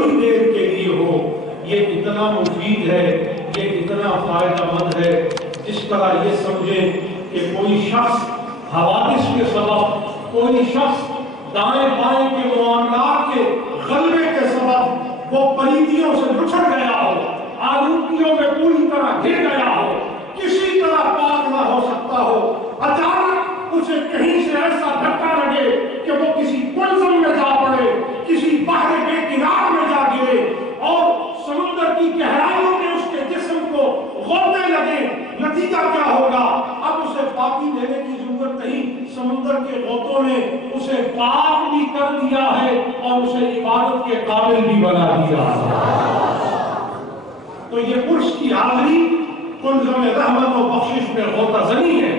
تھوڑی دیر کے لیے ہو، یہ اتنا مفید ہے، یہ اتنا فائدہ مند ہے، جس طرح یہ سمجھیں کہ کوئی شخص حوادث کے سبب، کوئی شخص دائیں بائیں کے معاملات کے غلبے کے سبب وہ پلیتیوں سے بچھڑ گیا ہو، آلودگیوں میں پوری طرح گر گیا ہو، کسی طرح پاک نہ ہو سکتا ہو، اچانک اسے کہیں سے ایسا دھکا لگے کہ وہ کسی کلزم میں جا پڑے، کسی بحر بے کنار میں جا گرے اور سمندر کی گہرائیوں میں اس کے جسم کو غوطے لگے، نتیجہ کیا ہوگا؟ اب اسے پاکی دینے کی ضرورت نہیں، سمندر کے غوطوں نے اسے پاک بھی کر دیا ہے اور اسے عبادت کے قابل بھی بنا دیا ہے۔ تو یہ عرش کی حاضری کلزم رحمت و بخشش میں غوطہ زنی ہے،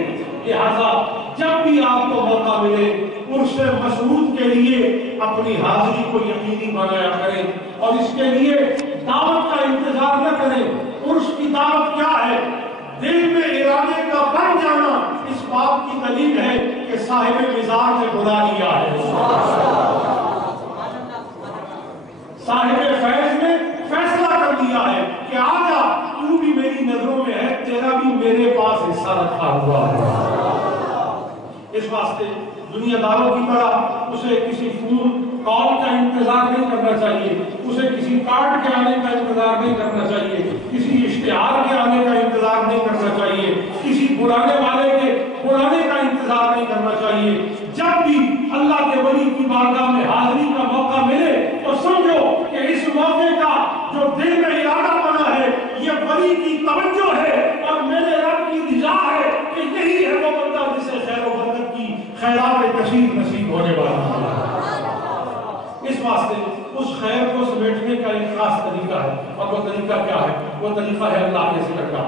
لہذا جب بھی آپ کو موقع ملے عرش مسعود کے لیے اپنی حاضری کو یقینی بنایا کریں، اور اس کے لیے دعوت کا انتظار نہ کریں۔ عرش کی دعوت کیا ہے؟ دل میں ارادے کا بن جانا اس بات کی دلیل ہے کہ صاحب مزاج نے بلا لیا ہے، صاحب فیض نے فیصلہ کر دیا ہے کہ آجا، تو بھی میری نظروں میں ہے، تیرا بھی میرے پاس حصہ رکھا ہوا ہے۔ اس واسطے دنیا داروں کی طرح اسے کسی فون کال کا انتظار نہیں کرنا چاہیے، اسے کسی کارڈ کے آنے کا انتظار نہیں کرنا چاہیے، کسی اشتہار کے آنے کا انتظار نہیں کرنا چاہیے، کسی بلانے والے کے بلانے کا انتظار نہیں کرنا چاہیے۔ جب بھی اللہ کے ولی کی بارگاہ میں حاضری کا موقع ملے تو سمجھو کہ اس موقع کا جو دل میں ارادہ بنا ہے یہ ولی کی توجہ ہے اور میرے رب کی رضا ہے کہ یہی ہے وہ بندہ جسے خیر و برکت کی خیرات کثیر نصیب ہونے والا ہے۔ اس واسطے اس خیر کو سمیٹنے کا ایک خاص طریقہ ہے، اور وہ طریقہ کیا ہے؟ وہ طریقہ ہے اللہ کے ذکر کا۔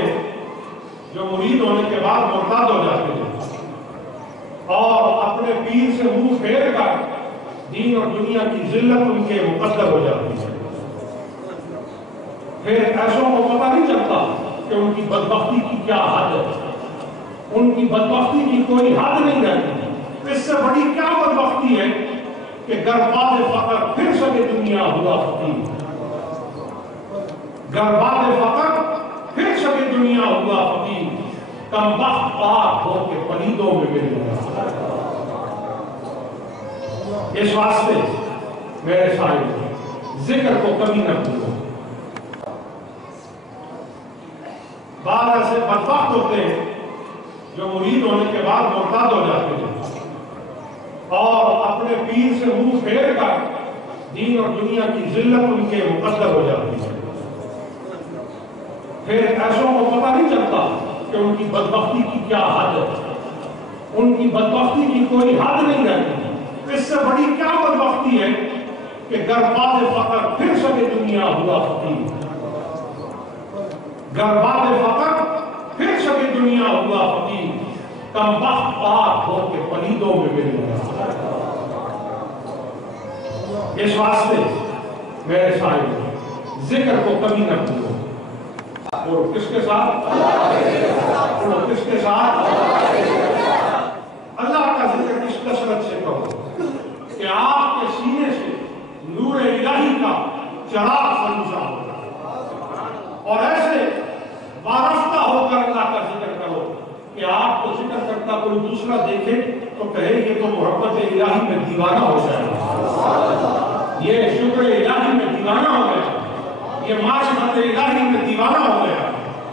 ہیں جو مرید ہونے کے بعد مرتد ہو جاتے ہیں اور اپنے پیر سے منہ پھیر کر دین اور دنیا کی ذلت ان کے مقدر ہو جاتی ہے۔ پھر ایسوں کو پتہ نہیں چلتا کہ ان کی بدبختی کی کیا حد ہے، ان کی بدبختی کی کوئی حد نہیں رہتی۔ اس سے بڑی کیا بدبختی ہے کہ گرباد فقر پھر سکے دنیا ہوا فقیر، گرباد فقر پھر سکے دنیا ہوا فقیر، کم بخت پاک ہو کے پلیدوں میں گر گیا۔ اس واسطے میرے صاحب ذکر کو کبھی نہ بھولو۔ بعض ایسے بدبخت ہوتے ہیں جو مرید ہونے کے بعد مرتد ہو جاتے ہیں اور اپنے پیر سے منہ پھیر کر دین اور دنیا کی ذلت ان کے مقدر ہو جاتی ہے۔ پھر ایسوں کو پتہ نہیں چلتا کہ ان کی بدبختی کی کیا حد ہے، ان کی بدبختی کی کوئی حد نہیں رہتی۔ اس سے بڑی کیا بدبختی ہے کہ گرباد فقر پھر سکے دنیا ہوا فقیر، گرباد فقر پھر سکے دنیا ہوا فقیر، کم بخت پاک ہو کے پلیدوں میں گر گیا۔ اس واسطے میرے صاحب ذکر کو کبھی نہ بھولو۔ اور کس کے ساتھ؟ اور کس کے ساتھ؟ اللہ کا ذکر کس کثرت سے کرو کہ آپ کے سینے سے نور الہی کا چراغ سنجا ہو، اور ایسے وارفتہ ہو کر اللہ کا ذکر کرو کہ آپ کو ذکر کرتا کوئی دوسرا دیکھے تو کہے یہ تو محبت الہی میں دیوانہ ہو جائے، یہ شکر الہی میں دیوانہ ہو گیا، یہ معرفت الہی میں دیوانہ ہو گیا۔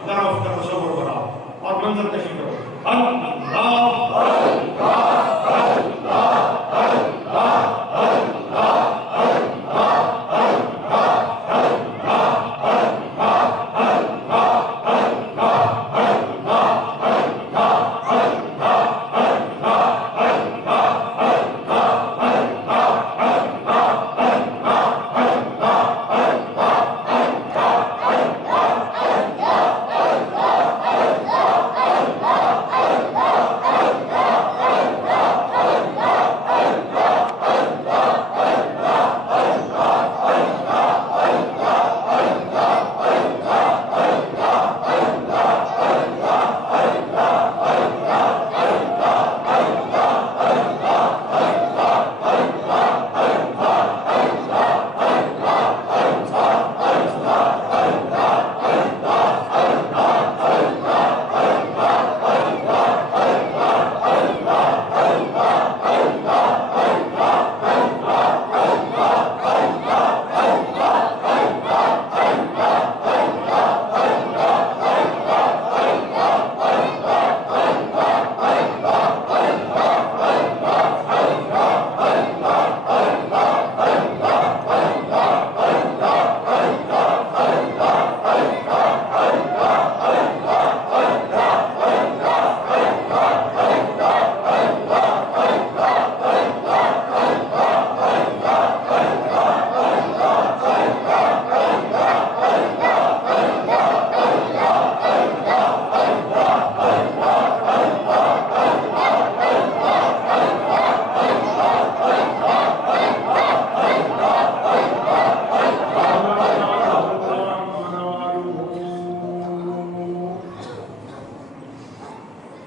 ذرا اس کا تصور کراؤ اور منظر کشی کرو۔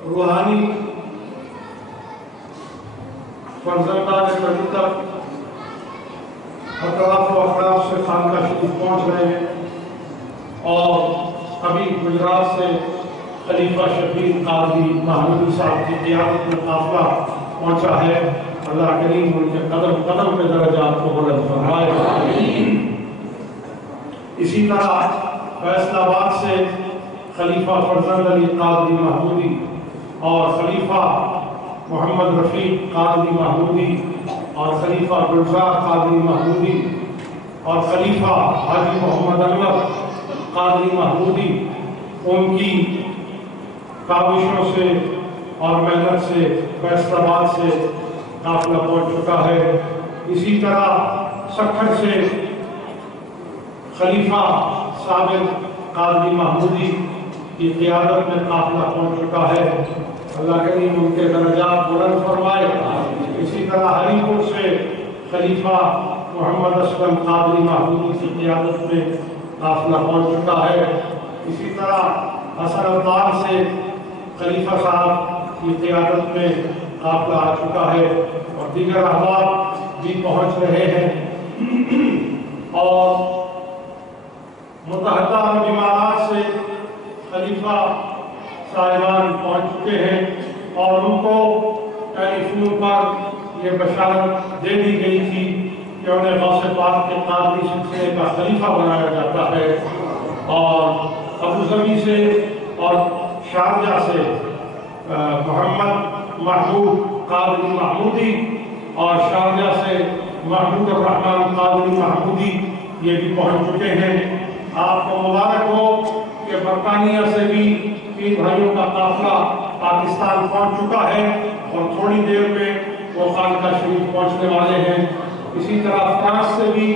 روحانی فرزندان کبھی تک اطراف و اطراف سے خانقاہ شریف پہنچ رہے ہیں اور ابھی گجرات سے خلیفہ شفیع قاضی محمودی صاحب کی قیادت میں قافلہ پہنچا ہے۔ اللہ کریم ان کے قدم قدم پہ درجات کو بلند فرمائے۔ اسی طرح فیصل آباد سے خلیفہ فرزند علی قاضی محمودی اور خلیفہ محمد رفیق قاضی محمودی اور خلیفہ گلزار قاضی محمودی اور خلیفہ حاجی محمد انور قاضی محمودی ان کی کاوشوں سے اور محنت سے فیصل آباد سے قافلہ پہنچ چکا ہے۔ اسی طرح سکھر سے خلیفہ سابق قاضی محمودی کی قیادت میں قافلہ پہنچ چکا ہے، اللہ کریم ان کے درجات بلند فرمائے۔ اسی طرح ہری پور سے خلیفہ محمد اسلم قادری محمودی کی قیادت میں قافلہ پہنچ چکا ہے۔ اسی طرح حسن ابدال سے خلیفہ صاحب کی قیادت میں قافلہ آ چکا ہے، اور دیگر احباب بھی پہنچ رہے ہیں۔ اور متحدہ عرب امارات سے خلیفہ صاحبان پہنچ چکے ہیں، اور ان کو ٹیلی فون پر یہ بشارت دے دی گئی تھی کہ انہیں غوث پاک کے قادری سلسلے کا خلیفہ بنایا جاتا ہے۔ اور ابوظبی سے اور شارجہ سے محمد محمود قادری محمودی اور شارجہ سے محمود الرحمن قادری محمودی یہ بھی پہنچ چکے ہیں۔ آپ کو مبارک ہو کہ برطانیہ سے بھی تین بھائیوں کا قافلہ پاکستان پہنچ چکا ہے، اور تھوڑی دیر میں وہ خانقاہ شریف پہنچنے والے ہیں۔ اسی طرح فرانس سے بھی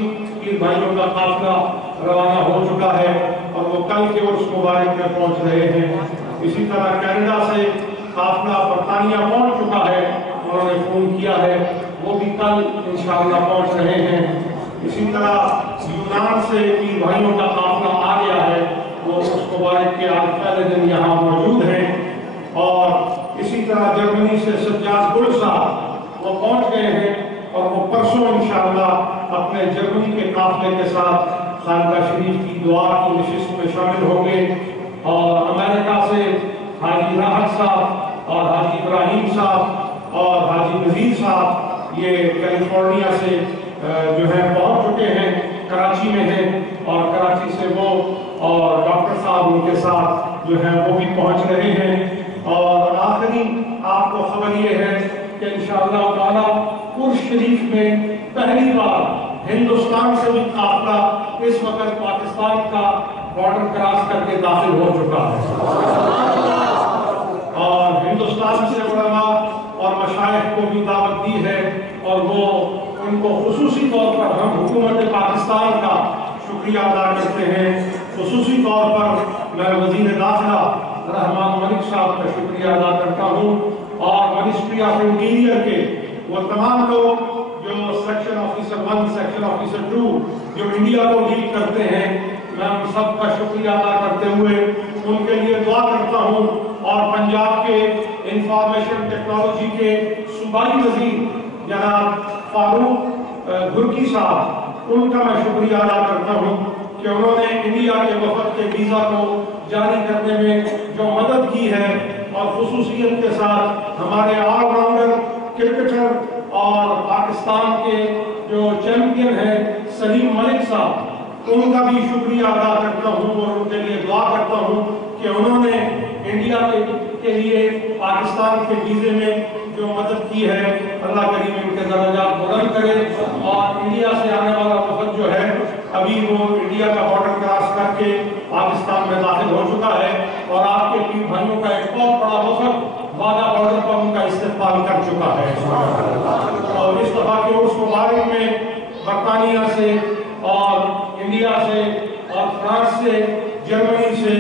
تین بھائیوں کا قافلہ روانہ ہو چکا ہے، اور وہ کل کے عرس مبارک میں پہنچ رہے ہیں۔ اسی طرح کینیڈا سے قافلہ برطانیہ پہنچ چکا ہے، انہوں نے فون کیا ہے، وہ بھی کل انشاءاللہ پہنچ رہے ہیں۔ اسی طرح یونان سے تین بھائیوں کا قافلہ آ گیا ہے، وہ اس مبارک کے آج پہلے دن یہاں موجود ہیں۔ اور اسی طرح جرمنی سے سجاد گل صاحب وہ پہنچ گئے ہیں، اور وہ پرسوں انشاءاللہ اپنے جرمنی کے قافلے کے ساتھ خانقاہ شریف کی دعا کی نشست میں شامل ہوں گے۔ اور امریکہ سے حاجی راحت صاحب اور حاجی ابراہیم صاحب اور حاجی نذیر صاحب یہ کیلیفورنیا سے جو ہے پہنچ چکے ہیں، کراچی میں ہیں، اور کراچی سے وہ اور ڈاکٹر صاحب ان کے ساتھ جو ہے وہ بھی پہنچ رہے ہیں۔ اور آخری آپ کو خبر یہ ہے کہ انشاءاللہ تعالیٰ عرس شریف میں پہلی بار ہندوستان سے بھی قافلہ اس وقت پاکستان کا بارڈر کراس کر کے داخل ہو چکا ہے، اور ہندوستان سے علماء اور مشائخ کو بھی دعوت دی ہے، اور وہ ان کو خصوصی طور پر ہم حکومت پاکستان کا شکریہ ادا کرتے ہیں۔ خصوصی طور پر میں وزیر داخلہ رحمان ملک صاحب کا شکریہ ادا کرتا ہوں، اور منسٹری آف انٹیریئر کے وہ تمام لوگ جو سیکشن آفیسر 1 سیکشن آفیسر 2 جو انڈیا کو ڈیل کرتے ہیں، میں ان سب کا شکریہ ادا کرتے ہوئے ان کے لیے دعا کرتا ہوں۔ اور پنجاب کے انفارمیشن ٹیکنالوجی کے صوبائی وزیر جناب فاروق گرکی صاحب، ان کا میں شکریہ ادا کرتا ہوں کہ انہوں نے انڈیا کے وفد کے ویزا کو جاری کرنے میں جو مدد کی ہے، اور خصوصیت کے ساتھ ہمارے آل راؤنڈر کرکٹر اور پاکستان کے جو چیمپئن ہیں سلیم ملک صاحب، ان کا بھی شکریہ ادا کرتا ہوں، اور ان کے لیے دعا کرتا ہوں کہ انہوں نے انڈیا کے لیے پاکستان کے ویزے میں جو مدد کی ہے، اللہ کریم ان کے درجات بلند کرے۔ اور انڈیا سے آنے والا وفد جو ہے ابھی وہ انڈیا کا بارڈر کراس کر کے پاکستان میں داخل ہو چکا ہے، اور آپ کے تین بھائیوں کا ایک بہت بڑا وفد وعدہ بارڈر پر ان کا استقبال کر چکا ہے۔ اور اس دفعہ کے عرس مبارک میں برطانیہ سے اور انڈیا سے اور فرانس سے، جرمنی سے،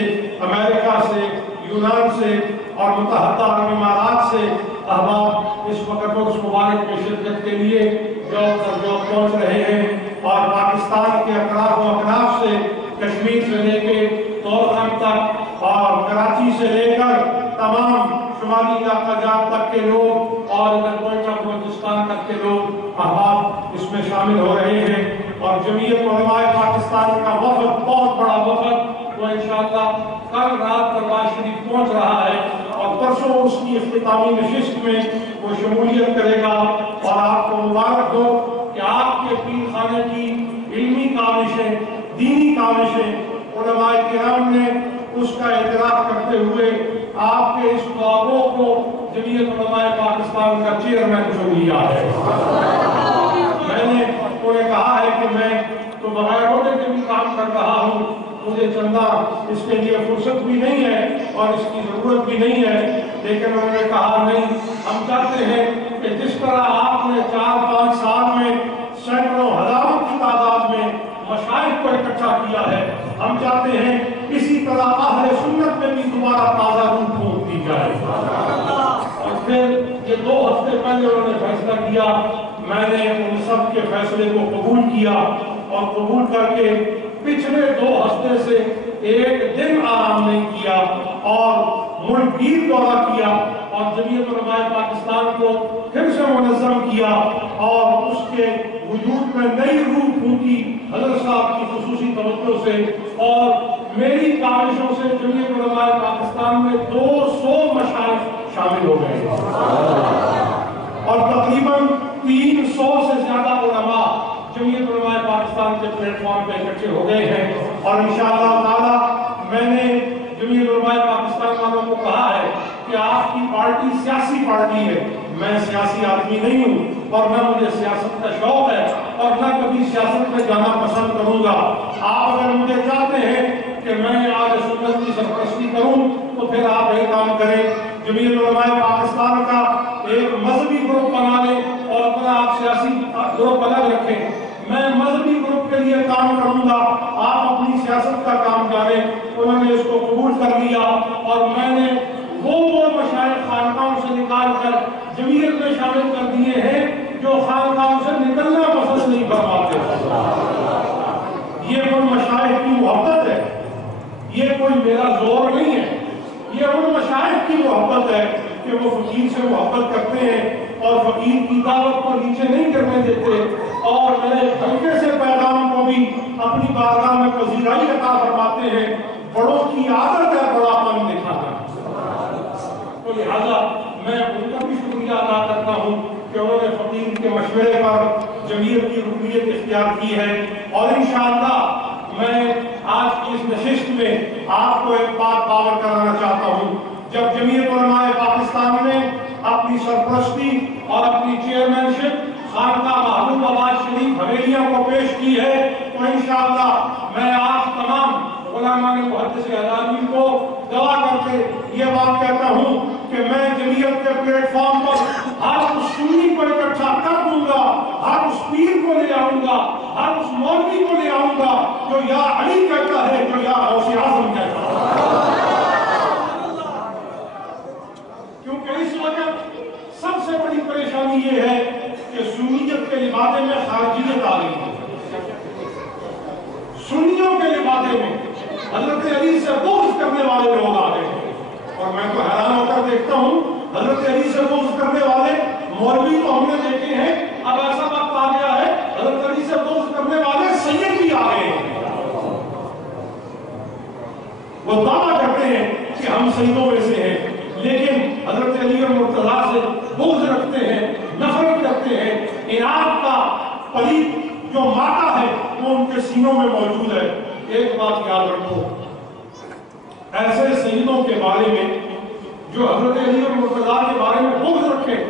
امریکہ سے، یونان سے اور متحدہ عرب امارات سے احباب اس وقت عرس مبارک میں شرکت کے لیے جو پہنچ رہے ہیں، اور پاکستان کے اطراف و اکناف سے، کشمیر سے لے کے تورخم تک اور کراچی سے لے کر تمام شمالی علاقہ جات تک کے لوگ، اور ادھر کوئٹہ بلوچستان تک کے لوگ احباب اس میں شامل ہو رہے ہیں۔ اور جمعیت علماء پاکستان کا وفد، بہت بڑا وفد، وہ انشاءاللہ کل رات دربار شریف پہنچ رہا ہے، اور پرسوں اس کی اختتامی نشست میں وہ شمولیت کرے گا۔ اور آپ کو مبارک ہو کہ آپ کے پیر خانے کی علمی کاوشیں، دینی کاوشیں، علماء کرام نے اس کا اعتراف کرتے ہوئے آپ کے اس دعاگو کو جمعیت علماء پاکستان کا چیئرمین چن لیا ہے۔ میں نے انہیں کہا ہے کہ میں تو بغیر عہدے کے بھی کام کر رہا ہوں، مجھے چندہ اس کے لیے فرصت بھی نہیں ہے اور اس کی ضرورت بھی نہیں ہے، لیکن انہوں نے کہا نہیں، ہم چاہتے ہیں کہ جس طرح آپ نے 4-5 سال میں سینکڑوں ہزاروں کی تعداد میں مشائخ کو اکٹھا کیا ہے، ہم چاہتے ہیں اسی طرح اہل سنت میں بھی دوبارہ تازہ روح پھونک دی جائے. اور پھر یہ 2 ہفتے پہلے انہوں نے فیصلہ کیا، میں نے ان سب کے فیصلے کو قبول کیا اور قبول کر کے پچھلے 2 ہفتے سے ایک دن آرام نہیں کیا اور ملک گیر دورہ کیا اور جمعیت علماء پاکستان کو پھر سے منظم کیا اور اس کے وجود میں نئی روح پھونکی حضرت صاحب کی خصوصی توجہ سے. اور میری کاوشوں سے جمعیت علماء پاکستان میں 200 مشائخ شامل ہو گئے اور تقریباً 300 سے زیادہ علماء جمعیت علماء پاکستان کے پلیٹ فارم پہ اکٹھے ہو گئے ہیں. اور انشاءاللہ تعالی میں نے جمعیت علماء پاکستان والوں کو کہا ہے کہ آپ کی پارٹی سیاسی پارٹی ہے، میں سیاسی آدمی نہیں ہوں اور نہ مجھے سیاست کا شوق ہے اور نہ کبھی سیاست میں جانا پسند کروں گا. آپ اگر مجھے چاہتے ہیں کہ میں آج سنت کی سرپرستی کروں تو پھر آپ ایک کام کریں، جمعیت علماء پاکستان کا ایک مذہبی گروپ بنا لیں اور اپنا آپ سیاسی گروپ الگ رکھیں. میں مذہبی گروپ کے لیے کام کروں گا، آپ اپنی سیاست کا کام کریں. انہوں نے اس کو قبول کر لیا اور میں نے وہ مشائخ خانقاہوں سے نکال کر جمعیت میں شامل کر دیے ہیں جو خانقاہوں سے نکلنا پسند نہیں فرماتے. یہ ان مشائخ کی محبت ہے، یہ کوئی میرا زور نہیں ہے، یہ ان مشائخ کی محبت ہے کہ وہ فقیر سے محبت کرتے ہیں اور فقیر کی دعوت کو نیچے نہیں کرنے دیتے اور میرے ہلکے سے پیغام کو بھی اپنی بارگاہ میں پذیرائی عطا فرماتے ہیں. بڑوں کی عادت ہے بڑا پن دکھانا، تو لہذا میں ان کا بھی شکریہ ادا کرتا ہوں کہ انہوں نے فقیر کے مشورے پر جمعیت کی رکنیت اختیار کی ہے. اور انشاءاللہ میں آج کی اس نشست میں آپ کو ایک بات باور کرانا چاہتا ہوں. جب جمعیت علماء پاکستان نے اپنی سرپرستی اور اپنی چیئرمین شپ خانقاہ محبوب آباد شریف حویلیوں کو پیش کی ہے تو انشاءاللہ میں آج تمام علماء محدث اعلامین کو دعا کر کے یہ بات کہتا ہوں کہ میں جمعیت کے پلیٹ فارم پر ہر اس سنی کو اکٹھا کر دوں گا، ہر اس پیر کو لے آؤں گا، ہر اس مولوی کو لے آؤں گا جو یا علی کہتا ہے، جو یا غوث اعظم کہتا ہے. کیونکہ اس وقت سب سے بڑی پریشانی یہ ہے کہ سنیت کے لبادے میں خارجیت آ گئی ہے. سنیوں کے لبادے میں حضرت علی سے بغض کرنے والے لوگ آ گئے ہیں اور میں تو حیران ہو کر دیکھتا ہوں حضرت علی سے بغض کرنے والے مولوی تو ہم نے دیکھے ہیں، اب ایسا وقت آ گیا ہے حضرت علی سے بغض کرنے والے سید بھی آ گئے ہیں. وہ دعویٰ کرتے ہیں کہ ہم سیدوں میں سے ہیں لیکن حضرت علی اور مرتضیٰ سے بغض رکھتے ہیں، نفرت کرتے ہیں. انعام کا پلیت جو مادہ ہے وہ ان کے سینوں میں موجود ہے. ایک بات یاد رکھو، ایسے سیدوں کے بارے میں جو حضرت علی اور مرتضیٰ کے بارے میں بغض رکھیں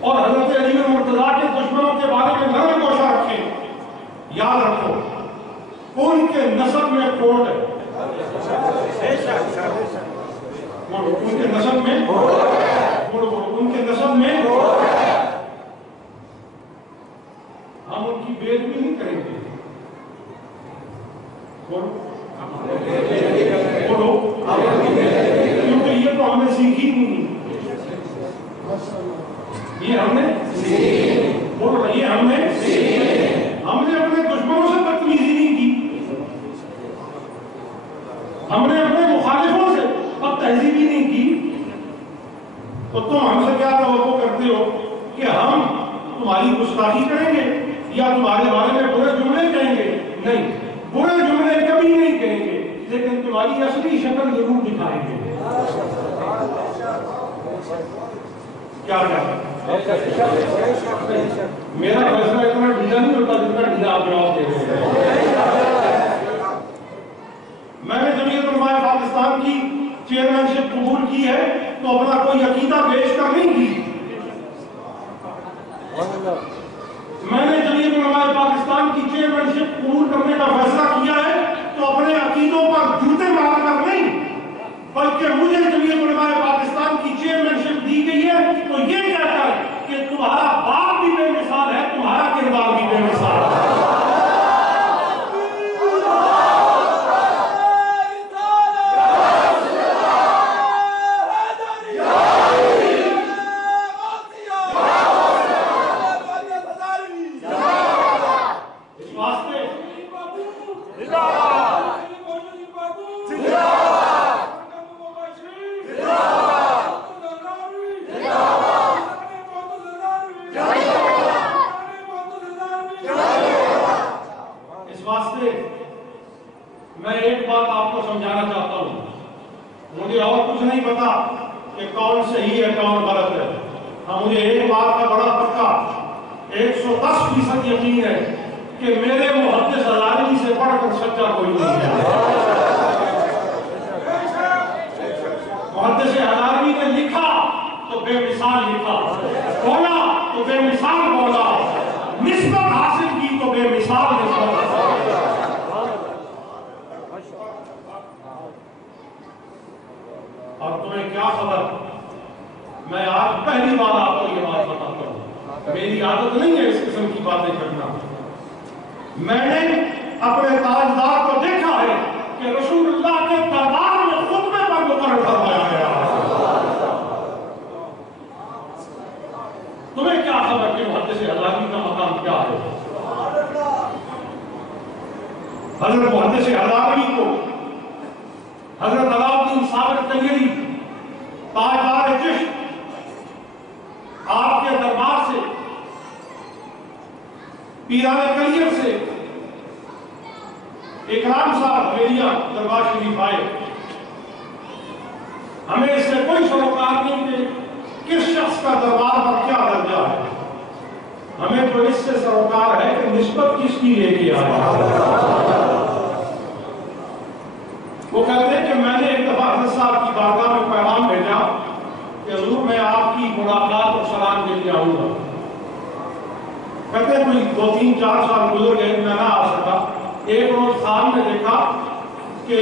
اور حضرت علی اور مرتضیٰ کے دشمنوں کے بارے میں نرم گوشہ رکھیں، یاد رکھو ان کے نسب میں کھوٹ ہے. ان کے نسب میں ان کے نسب میں ہم ان کی بے ادبی نہیں کریں گے. کیونکہ یہ تو ہم نے سیکھی نہیں، یہ ہم نے اپنے دشمنوں سے بدتمیزی نہیں کی، ہم نے اپنے مخالفوں سے اب تہذیبی نہیں کی. تو تم ہم سے کیا توقع کرتے ہو کہ ہم تمہاری گستاخی کریں گے یا تمہارے بارے میں برے جملے کہیں گے؟ نہیں، برے جملے کبھی نہیں کہیں گے لیکن تمہاری اصلی شکل ضرور دکھائیں گے. کیا میرا فیصلہ اتنا ڈھیلا نہیں ہوتا جتنا ڈھیلا آپ جواب دے رہے ہیں. میں نے جمعیت علماء پاکستان کی چیئرمین شپ قبول کی ہے تو اپنا کوئی عقیدہ پیش کر نہیں کی. میں نے جمعیت علماء پاکستان کی چیئرمین شپ قبول کرنے کا فیصلہ کیا ہے تو اپنے عقیدوں پر جوتے مار کر نہیں، بلکہ مجھے جمعیت علماء پاکستان کی چیئرمین شپ دی گئی ہے تو یہ کہہ کر کہ تمہارا باپ بھی بے مثال ہے، تمہارا کردار بھی بے مثال ہے. مجھے اور کچھ نہیں پتا کہ کون صحیح ہے کون غلط ہے، ہاں مجھے ایک بات کا بڑا پکا 110% یقین ہے کہ میرے محدث ہزاروی سے پڑھ کر سچا کوئی نہیں ہے۔ محدث ہزاروی نے لکھا تو بے مثال لکھا، بولا تو بے مثال بولا، نسبت حاصل کی تو بے مثال نسبت۔ اور تمہیں کیا خبر، میں آج پہلی بار آپ کو یہ بات بتاتا ہوں، میری عادت نہیں ہے اس قسم کی باتیں کرنا۔ میں نے اپنے تاجدار کو دیکھا ہے کہ رسول اللہ کے دربار میں خطبے پر مقرر فرمایا گیا۔ تمہیں کیا خبر کہ محدث ہزاروی کا مقام کیا ہے؟ حضرت محدث ہزاروی کو حضرت علاؤالدین صابر تیری تاجدار چشت آپ کے دربار سے، پیران کلیر سے اکرام صاحب میریاں دربار شریف آئے۔ ہمیں اس سے کوئی سروکار نہیں کہ کس شخص کا دربار پر کیا درجہ ہے، ہمیں تو اس سے سروکار ہے کہ نسبت کس کی لے کے آیا۔ وہ کہتے ہیں کہ میں نے ایک دفعہ حضرت صاحب کی بارگاہ میں پیغام بھیجا کہ حضور میں آپ کی ملاقات اور سلام کے لیے آؤں گا۔ کہتے ہیں کوئی 2-3-4 سال گزر گئے، میں نہ آ سکا۔ ایک روز صاحب نے دیکھا کہ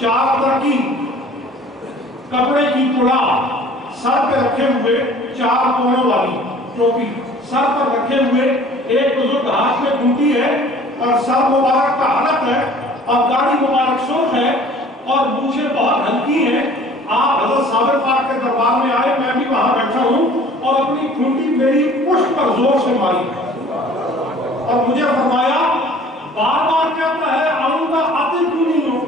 4 ترکی کپڑے کی کڑا سر پہ رکھے ہوئے، 4 کونوں والی ٹوپی سر پر رکھے ہوئے، ایک بزرگ ہاتھ میں گھنٹی ہے اور سر مبارک کا حلق ہے اور داڑھی مبارک سرخ ہے اور مونچھیں بہت ہلکی ہیں۔ آپ حضرت صابر پاک کے دربار میں آئے، میں بھی وہاں بیٹھا ہوں، اور اپنی گھنٹی میری پشت پر زور سے ماری اور مجھے فرمایا بار بار کہتا ہے آؤں گا، آتے کیوں نہیں ہو؟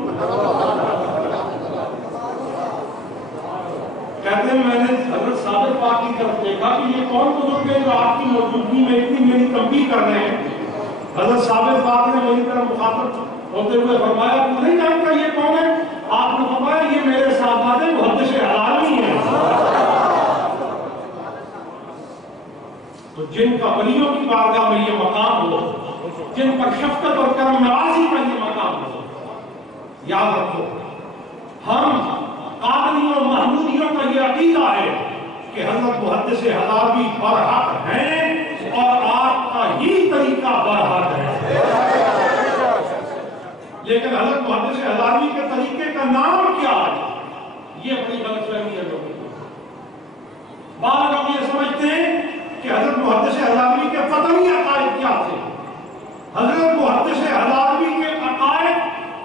کہتے ہیں میں نے حضرت صابر پاک کی طرف دیکھا کہ یہ کون بزرگ ہے جو آپ کی موجودگی میں اتنی میری تنبیہ کر رہے ہیں۔ حضرت صابر پاک نے میری طرف مخاطب ہوتے ہوئے فرمایا تو نہیں جانتا یہ کون ہے؟ آپ نے فرمایا یہ میرے صاحبزادے محدث ہزاروی ہیں۔ تو جن کا ولیوں کی بارگاہ میں یہ مقام ہو، جن پر شفقت اور کرم نوازی کا یہ مقام ہو، یاد رکھو ہم قادریوں محمودیوں کا یہ عقیدہ ہے کہ حضرت محدث ہزاروی برحق ہیں اور آپ کا ہی طریقہ برحق ہے، لیکن حضرت محدث ہزاروی کے طریقے کا نام کیا ہے یہ بڑی غلط فہمی ہے لوگوں کو۔ بعض لوگ یہ سمجھتے ہیں کہ حضرت محدث ہزاروی کے فطری عقائد کیا تھے۔ حضرت محدث ہزاروی کے عقائد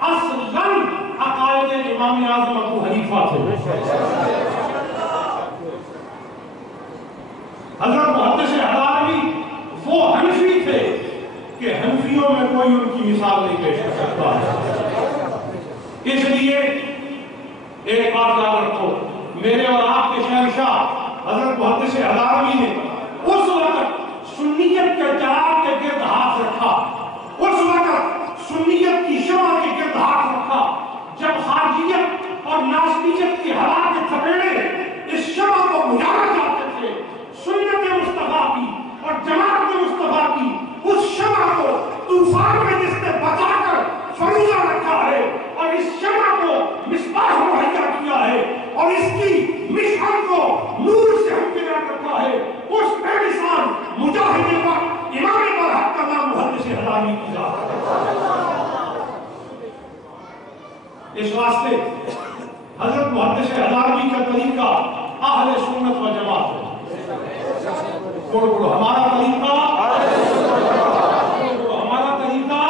اصلاً عقائد امام اعظم ابو حنیفہ تھے۔ حضرت محدث ہزاروی وہ حنفی تھے کہ حنفیوں میں کوئی ان کی مثال نہیں پیش کر سکتا۔ اس لیے ایک بات یاد رکھو، میرے اور آپ کے شہنشاہ حضرت محدث ہزاروی نے اس وقت سنیت کے چراغ کے گرد ہاتھ رکھا، اس وقت سنیت کی شمع کے گرد ہاتھ رکھا جب خارجیت اور ناسبیت کی ہوا کے تھپیڑے اس شمع کو بجھانا چاہتے تھے۔ سنت مصطفیٰ کی اور جماعت مصطفیٰ کی اس شمع کو طوفان میں جس نے بچا کر فروزہ رکھا ہے اور اس شمع کو مصباح مہیا کیا ہے اور اس کی مشعل کو نور سے ہمکنار رکھا ہے، اس بے مثال مجاہد پر امام برحق کا نام محدث ہزاروی کی ذات ہے۔ اس واسطے حضرت محدث ہزاروی کا طریقہ اہل سنت و جماعت ہے۔ ہمارا طریقہ ہمارا طریقہ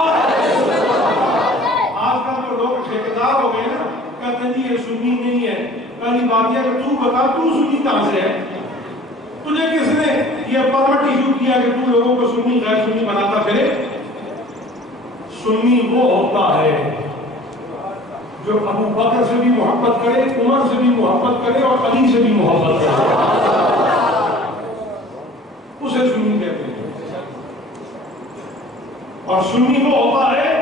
آج کل جو لوگ ٹھیکیدار ہو گئے نا، کہتے ہیں یہ سنی نہیں ہے۔ پہلی بات یہ کہ تو بتا تو سنی کہاں سے ہے؟ تجھے کس نے یہ پرمٹ ایشو کیا کہ تو لوگوں کو سنی غیر سنی بناتا پھرے؟ سنی وہ ہوتا ہے جو ابو بکر سے بھی محبت کرے، عمر سے بھی محبت کرے اور علی سے بھی محبت کرے، اسے سنی کہتے ہیں۔ اور سنی وہ ہوتا ہے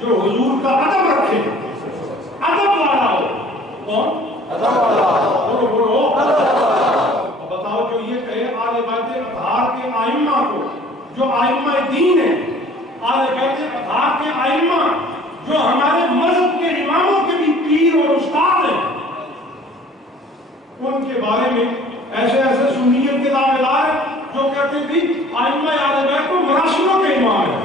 جو حضور کا ادب رکھے، ادب والا کون؟ بولو بولو۔ اب بتاؤ جو یہ کہے آل بیت اطہار کے ائمہ کو، جو ائمہ دین ہیں، آل بیت اطہار کے ائمہ جو ہمارے مذہب کے اماموں کے بھی پیر اور استاد ہیں، ان کے بارے میں ایسے ایسے سنیت کے دعوے دار جو کہتے تھے ائمہ اہل بیت کو مراشدوں کے امام ہیں۔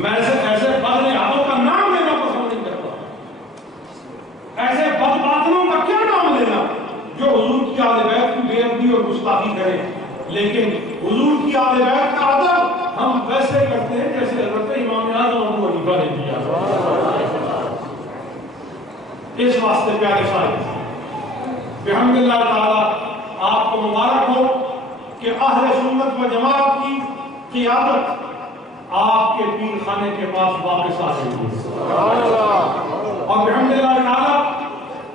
میں ایسے بدنہادوں کا نام لینا پسند نہیں کرتا، ایسے بدباطنوں کا کیا نام لینا جو حضور کی اہل بیت کی بے ادبی اور گستاخی کریں، لیکن حضور کی اہل بیت کا ادب ہم ویسے کرتے ہیں جیسے حضرت امام اعظم ابو حنیفہ نے کیا۔ اس واسطے پیارے صاحب بحمداللہ تعالی آپ کو مبارک ہو کہ اہل سنت و جماعت کی قیادت آپ کے پیر خانے کے پاس واپس آ رہی ہے، اور بحمداللہ تعالی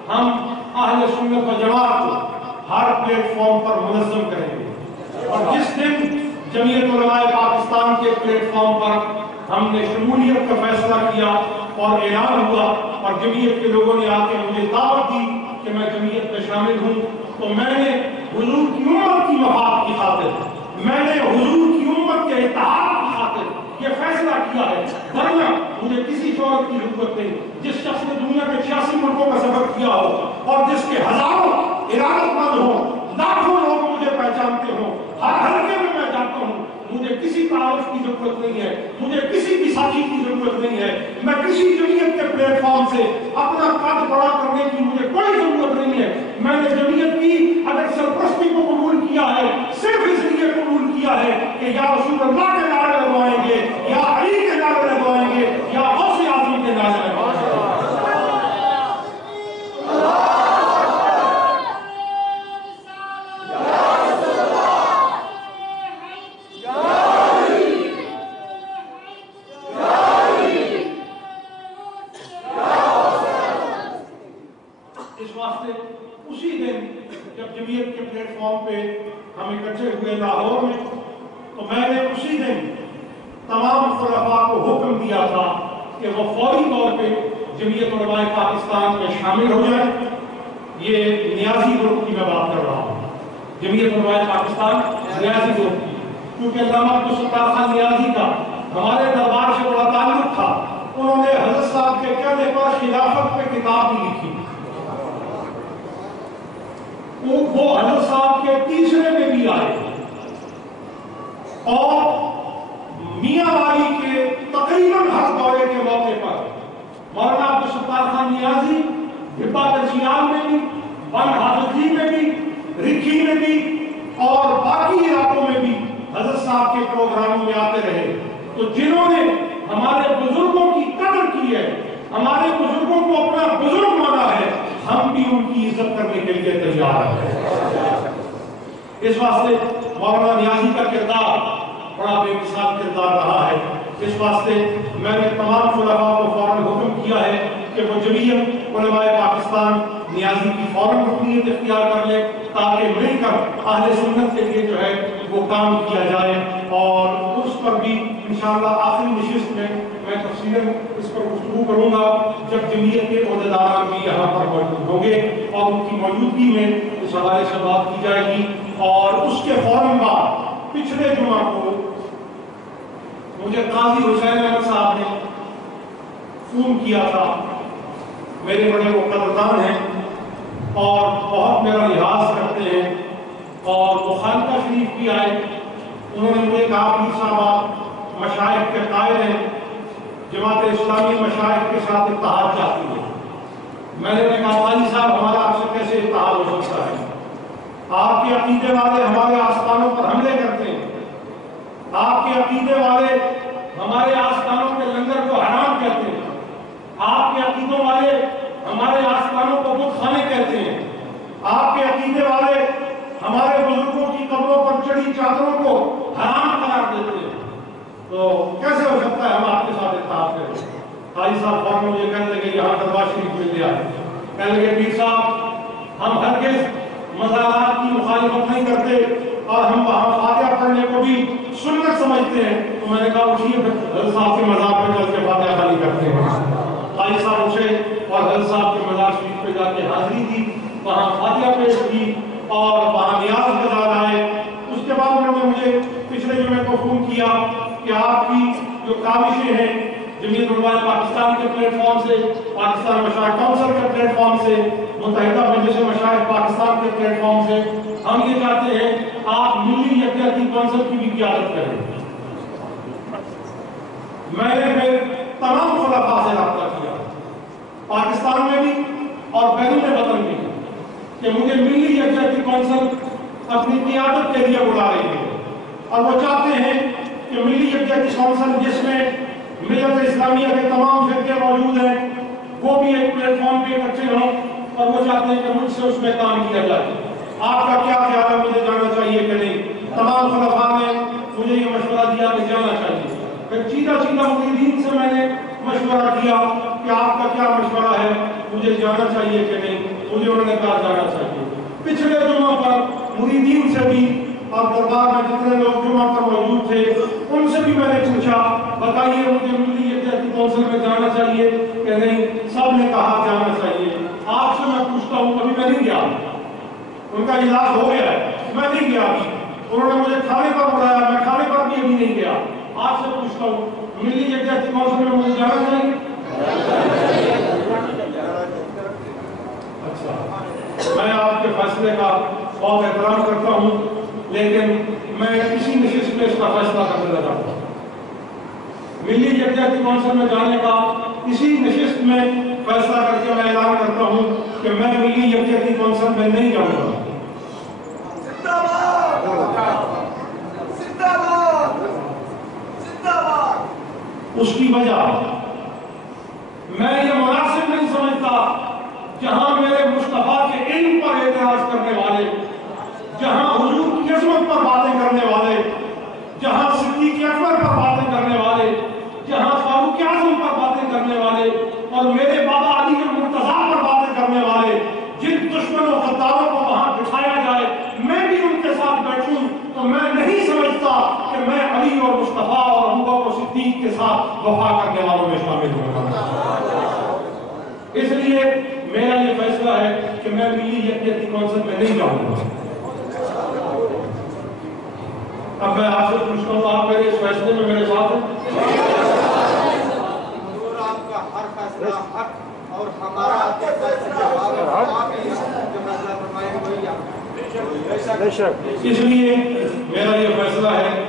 ہم اہل سنت و جماعت کو ہر پلیٹ فارم پر منظم کریں گے، اور جس دن جمعیت علماء پاکستان کے پلیٹ فارم پر ہم نے شمولیت کا فیصلہ کیا اور اعلان ہوا اور جمعیت کے لوگوں نے آ کے مجھے دعوت دی کہ میں جمعیت میں شامل ہوں، تو میں نے حضور کی امت کی مفاد کی خاطر، میں نے حضور کی امت کے اتحاد کی خاطر یہ فیصلہ کیا ہے، ورنہ مجھے کسی شہرت کی ضرورت نہیں۔ جس شخص نے دنیا کے 86 ملکوں کا سفر کیا ہو اور جس کے ہزاروں ارادت مند ہوں، لاکھوں لوگ مجھے پہچانتے ہوں، ہر حلقے میں میں جاتا ہوں، مجھے کسی تعارف کی ضرورت نہیں ہے، مجھے کسی بھی ساتھی کی ضرورت نہیں ہے، میں کسی جمعیت کے پلیٹ فارم سے اپنا قد بڑا کرنے کی مجھے کوئی ضرورت نہیں ہے۔ میں نے جمعیت کی اگر سرپرستی کو قبول کیا ہے صرف اس لیے قبول کیا ہے کہ یا رسول اللہ کے نعرے لگوائیں گے، یا علی کے نعرے لگوائیں گے، یا غوث اعظم کے نعرے لگوائیں گے۔ اسی دن جب جمعیت کے پلیٹ فارم پہ ہم اکٹھے ہوئے لاہور میں، تو میں نے اسی دن تمام خلفاء کو حکم دیا تھا کہ وہ فوری طور پہ جمعیت علماء پاکستان میں شامل ہو جائیں۔ یہ نیازی گروپ کی میں بات کر رہا ہوں، جمعیت علماء پاکستان نیازی گروپ کی، کیونکہ علامہ عبدالستار خان نیازی کا ہمارے دربار سے بڑا تعلق تھا۔ انہوں نے حضرت صاحب کے کہنے پر خلافت پہ کتاب بھی لکھی، وہ حضرت صاحب کے تیسرے میں بھی آئے، اور میاں والی کے تقریباً ہر دورے کے موقع پر مولانا عبدالستار خان نیازی بھبا ترسیال میں بھی، بن حافظی میں بھی، رکھی میں بھی اور باقی علاقوں میں بھی حضرت صاحب کے پروگراموں میں آتے رہے۔ تو جنہوں نے ہمارے بزرگوں کی قدر کی ہے، ہمارے بزرگوں کو اپنا بزرگ مانا ہے، ہم بھی ان کی عزت کرنے کے لیے تیار ہیں۔ اس واسطے مولانا نیازی کا کردار بڑا بے مثال کردار رہا ہے۔ اس واسطے میں نے تمام خلفاء کو فوراً حکم کیا ہے کہ وہ جمعیت علماء پاکستان نیازی کی فوراً رکنیت اختیار کر لے، تاکہ مل کر اہل سنت کے لیے جو ہے وہ کام کیا جائے، اور اس پر بھی انشاءاللہ آخری نشست میں تفصیلاً اس پر گفتگو کروں گا جب جمعیت کے عہدیدار بھی یہاں پر موجود ہوں گے، اور ان کی موجودگی میں اس حوالے سے بات کی جائے گی۔ اور اس کے فوراً بعد پچھلے جمعہ کو مجھے قاضی حسین احمد صاحب نے فون کیا تھا، میرے بڑے وہ قدردان ہیں اور بہت میرا لحاظ کرتے ہیں، اور مخالفہ شریف بھی آئے۔ انہوں نے مجھے کہا پیر صاحب آپ مشائخ کے قائد ہیں، جماعت اسلامی مشائخ کے ساتھ اتحاد چاہتی ہے۔ میں نے کہا قاضی صاحب ہمارا آپ سے کیسے اتحاد ہو سکتا ہے؟ آپ کے عقیدے والے ہمارے آستانوں پر حملے کرتے ہیں، آپ کے عقیدے والے ہمارے آستانوں کے لنگر کو حرام کہتے ہیں، آپ کے عقیدوں والے ہمارے آستانوں کو بت خانے کہتے ہیں، آپ کے عقیدے والے ہمارے بزرگوں کی قبروں پر چڑھی چادروں کو حرام قرار دیتے ہیں، تو کیسے ہو سکتا ہے ہم آپ کے ساتھ اتحاد کریں؟ قاضی صاحب فوراً مجھے کہنے لگے یہاں دربار شریف میں لے آئے، کہنے لگے پیر صاحب ہم ہرگز مزارات کی مخالفت نہیں کرتے، اور ہم وہاں فاتحہ پڑھنے کو بھی سنت سمجھتے ہیں۔ تو میں نے کہا اٹھیے حضرت صاحب کے مزار پہ چل کے فاتحہ خانی کرتے ہیں۔ قاضی صاحب حضرت صاحب کے مزار شریف پہ جا کے حاضری دی، وہاں فاتحہ پیش کی اور وہاں نیاز کے ساتھ آئے۔ اس کے بعد انہوں نے مجھے پچھلے جمعے کو فون کیا کہ آپ کی جو کاوشیں ہیں جمعیت علماء پاکستان کے پلیٹ فارم سے، پاکستان مشائخ کونسل کے پلیٹ فارم سے، متحدہ مجلس مشائخ پاکستان کے پلیٹ فارم سے، ہم یہ چاہتے ہیں آپ ملی یکجہتی کونسل کی بھی قیادت کریں۔ میں نے پھر تمام خلفاء سے رابطہ کیا، پاکستان میں بھی اور بیرون وطن بھی، کہ مجھے ملی یکجہتی کونسل اپنی قیادت کے لیے بلا رہی ہے، اور وہ چاہتے ہیں کہ ملی یکجہتی کونسل جس میں ملت اسلامیہ کے تمام فرقے موجود ہیں وہ بھی ایک پلیٹ فارم پہ اکٹھے ہوں، اور وہ چاہتے ہیں کہ مجھ سے اس میں کام کیا جائے۔ آپ کا کیا خیال ہے، مجھے جانا چاہیے کہ نہیں؟ تمام خلفاء نے مجھے یہ مشورہ دیا کہ جانا چاہیے۔ پھر چیدہ مریدین سے میں نے مشورہ کیا کہ آپ کا کیا مشورہ ہے، مجھے جانا چاہیے کہ نہیں؟ مجھے انہوں نے کہا جانا چاہیے۔ پچھلے جمعہ پر مریدین سے بھی اور دربار میں جتنے لوگ جمعہ پر موجود تھے ان سے بھی میں نے پوچھا، بتائیے مجھے ملی یکجہتی کونسل میں جانا چاہیے کہ نہیں؟ سب نے کہا جانا چاہیے۔ آپ سے میں پوچھتا ہوں، ابھی میں نہیں گیا، ان کا اجلاس ہو گیا ہے، میں نہیں گیا ابھی، انہوں نے مجھے کھانے پر بلایا، میں کھانے پر بھی ابھی نہیں گیا۔ آپ سے پوچھتا ہوں، ملی یکجہتی کونسل میں مجھے جانا چاہیے؟ اچھا، میں آپ کے فیصلے کا بہت احترام کرتا ہوں، لیکن میں کسی نشست میں اس کا فیصلہ کرنے لگا ہوں۔ ملی یکجہتی کونسل میں جانے کا اسی نشست میں فیصلہ کر کے میں اعلان کرتا ہوں کہ میں ملی یکجہتی کونسل میں نہیں جاؤں گا۔ اس کی وجہ میں یہ مناسب نہیں سمجھتا جہاں میرے مصطفیٰ کے علم پر اعتراض کرنے والے، جہاں حضور کی عظمت پر باتیں کرنے والے، جہاں صدیق اکبر پر باتیں کرنے والے، جہاں فاروق اعظم پر باتیں کرنے والے اور میرے بابا علی المرتضیٰ پر باتیں کرنے والے، جن دشمنوں غداروں کو وہاں بٹھایا جائے میں بھی ان کے ساتھ بیٹھوں، تو میں نہیں سمجھتا کہ میں علی اور مصطفیٰ اور ابوبکر و صدیق کے ساتھ وفا کرنے والوں میں شامل ہوں گا۔ اس لیے میرا یہ فیصلہ ہے کہ میں ملی یکجہتی کونسل میں نہیں جاؤں گا۔ اب میں آپ سے پوچھتا ہوں، آپ میرے اس فیصلے میں میرے ساتھ ہیں؟ آپ کا ہر فیصلہ حق اور ہمارا آپ کے فیصلے آپ ہی جو فیصلہ فرمائیں وہی آپ۔ اس لیے میرا یہ فیصلہ ہے،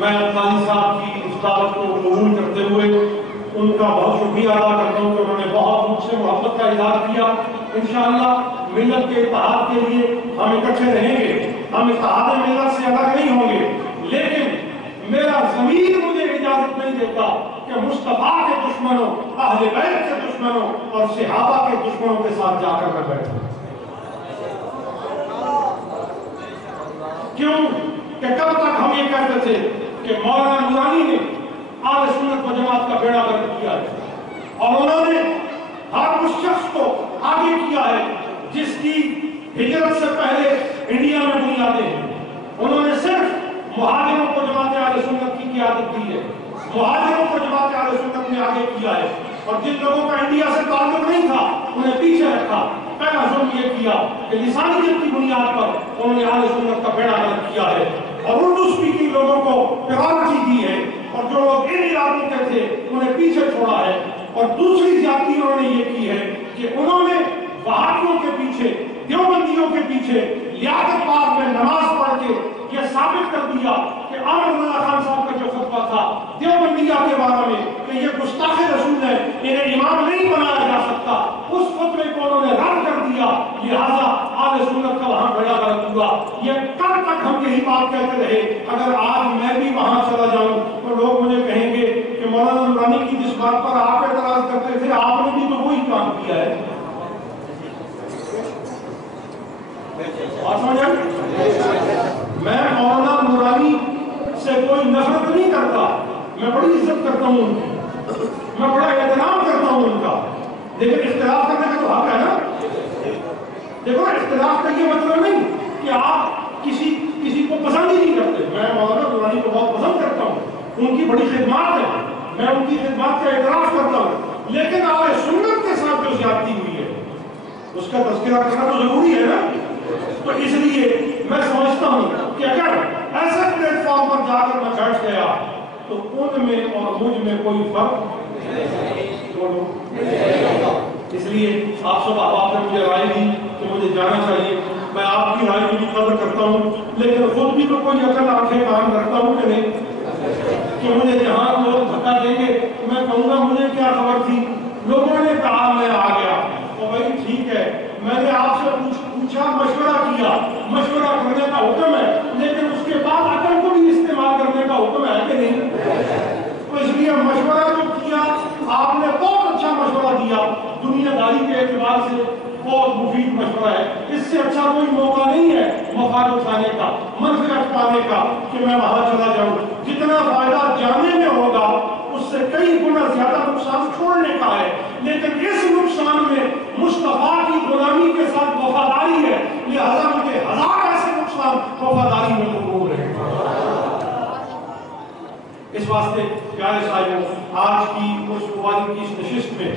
میں قاضی صاحب کی استاد کو قبول کرتے ہوئے ان کا بہت شکریہ ادا کرتا ہوں کہ انہوں نے بہت مجھ سے محبت کا اظہار کیا۔ انشاءاللہ ملت کے اتحاد کے لیے ہم اکٹھے رہیں گے، ہم اتحاد ملت سے الگ نہیں ہوں گے، لیکن میرا ضمیر مجھے اجازت نہیں دیتا کہ مصطفیٰ کے دشمنوں، اہل بیت کے دشمنوں اور صحابہ کے دشمنوں کے ساتھ جا کر میں بیٹھوں۔ کیوں کہ کب تک ہم یہ کہتے تھے کہ مولانا نورانی نے اہل سنت و جماعت کا بیڑا غرق کیا ہے، اور انہوں نے ہر اس شخص کو آگے کیا ہے جس کی ہجرت سے پہلے انڈیا میں بنیادیں ہیں۔ انہوں نے صرف مہاجروں کو جماعت اہل سنت کی قیادت دی ہے، مہاجروں کو جماعت اہل سنت نے آگے کیا ہے، اور جن لوگوں کا انڈیا سے تعلق نہیں تھا انہیں پیچھے رکھا۔ پہلا ظلم یہ کیا کہ لسانیت کی بنیاد پر انہوں نے اہل سنت کا بیڑا غرق کیا ہے، اور اردو اسپیکنگ لوگوں کو پرائورٹی دی ہے، اور جو لوگ ان علاقوں کے تھے انہیں پیچھے چھوڑا ہے۔ اور دوسری زیادتی انہوں نے یہ کی ہے کہ انہوں نے وہابیوں کے پیچھے، دیوبندیوں کے پیچھے لیاقت پاک میں نماز پڑھ کے یہ ثابت کر دیا کہ عامر اللہ خان صاحب کا جو خطبہ تھا دیوبندیہ کے بارے میں کہ یہ گستاخ رسول ہے، انہیں امام نہیں بنایا جا سکتا، اس خطبے کو انہوں نے رد کر دیا، لہذا اہل سنت کا وہاں بیڑا غرق ہوا۔ یہ کب تک ہم یہی بات کہتے رہے؟ اگر آج میں بھی وہاں چلا جاؤں تو لوگ مجھے کہیں گے کہ مولانا نورانی کی جس بات پر آپ اعتراض کرتے تھے آپ نے بھی تو وہی کام کیا ہے۔ میں مولانا نورانی سے کوئی نفرت نہیں کرتا، میں بڑی عزت کرتا ہوں ان کی، میں بڑا احترام کرتا ہوں ان کا، لیکن اختلاف کرنے کا تو حق ہے نا۔ دیکھو اختلاف کا یہ مطلب نہیں کہ آپ کسی کو پسند ہی نہیں کرتے۔ میں مولانا نورانی کو بہت پسند کرتا ہوں، ان کی بڑی خدمات ہے، میں ان کی خدمات کا اعتراف کرتا ہوں، لیکن اہل سنت کے ساتھ جو زیادتی ہوئی اس کا تذکرہ کرنا تو ضروری ہے نا. تو اس لیے میں سمجھتا ہوں کہ اگر ایسے پلیٹ فارم پر جا کر میں بیٹھ گیا تو ان میں اور مجھ میں کوئی فرق اس لیے آپ سب احباب نے مجھے رائے دی کہ مجھے جانا چاہیے. میں آپ کی رائے کی بھی قدر کرتا ہوں، لیکن خود بھی تو کوئی عقل آنکھیں کام رکھتا ہوں کہ نہیں کہ مجھے جہاں لوگ دھکا دیں گے میں کہوں گا مجھے کیا خبر تھی، لوگوں نے کہا میں آ گیا. تو بھائی ٹھیک ہے، میں نے آپ سے پوچھا، مشورہ کیا، مشورہ کرنے کا حکم ہے، لیکن اس کے بعد عقل کو بھی استعمال کرنے کا حکم ہے کہ نہیں. تو اس لیے مشورہ جو کیا آپ نے بہت اچھا مشورہ دیا، دنیا داری کے اعتبار سے بہت مفید مشورہ ہے. اس سے اچھا کوئی موقع نہیں ہے مفاد اٹھانے کا، منفعت پانے کا کہ میں وہاں چلا جاؤں. جتنا فائدہ جانے میں ہوگا اس سے کئی گنا زیادہ نقصان چھوڑنے کا ہے، لیکن اس نقصان میں مصطفیٰ کی غلامی کے ساتھ وفاداری ہے، لہذا مجھے ہزار ایسے نقصان وفاداری میں قبول ہے. اس واسطے پیارے صاحبوں، آج کی اس مبارک کی اس نشست میں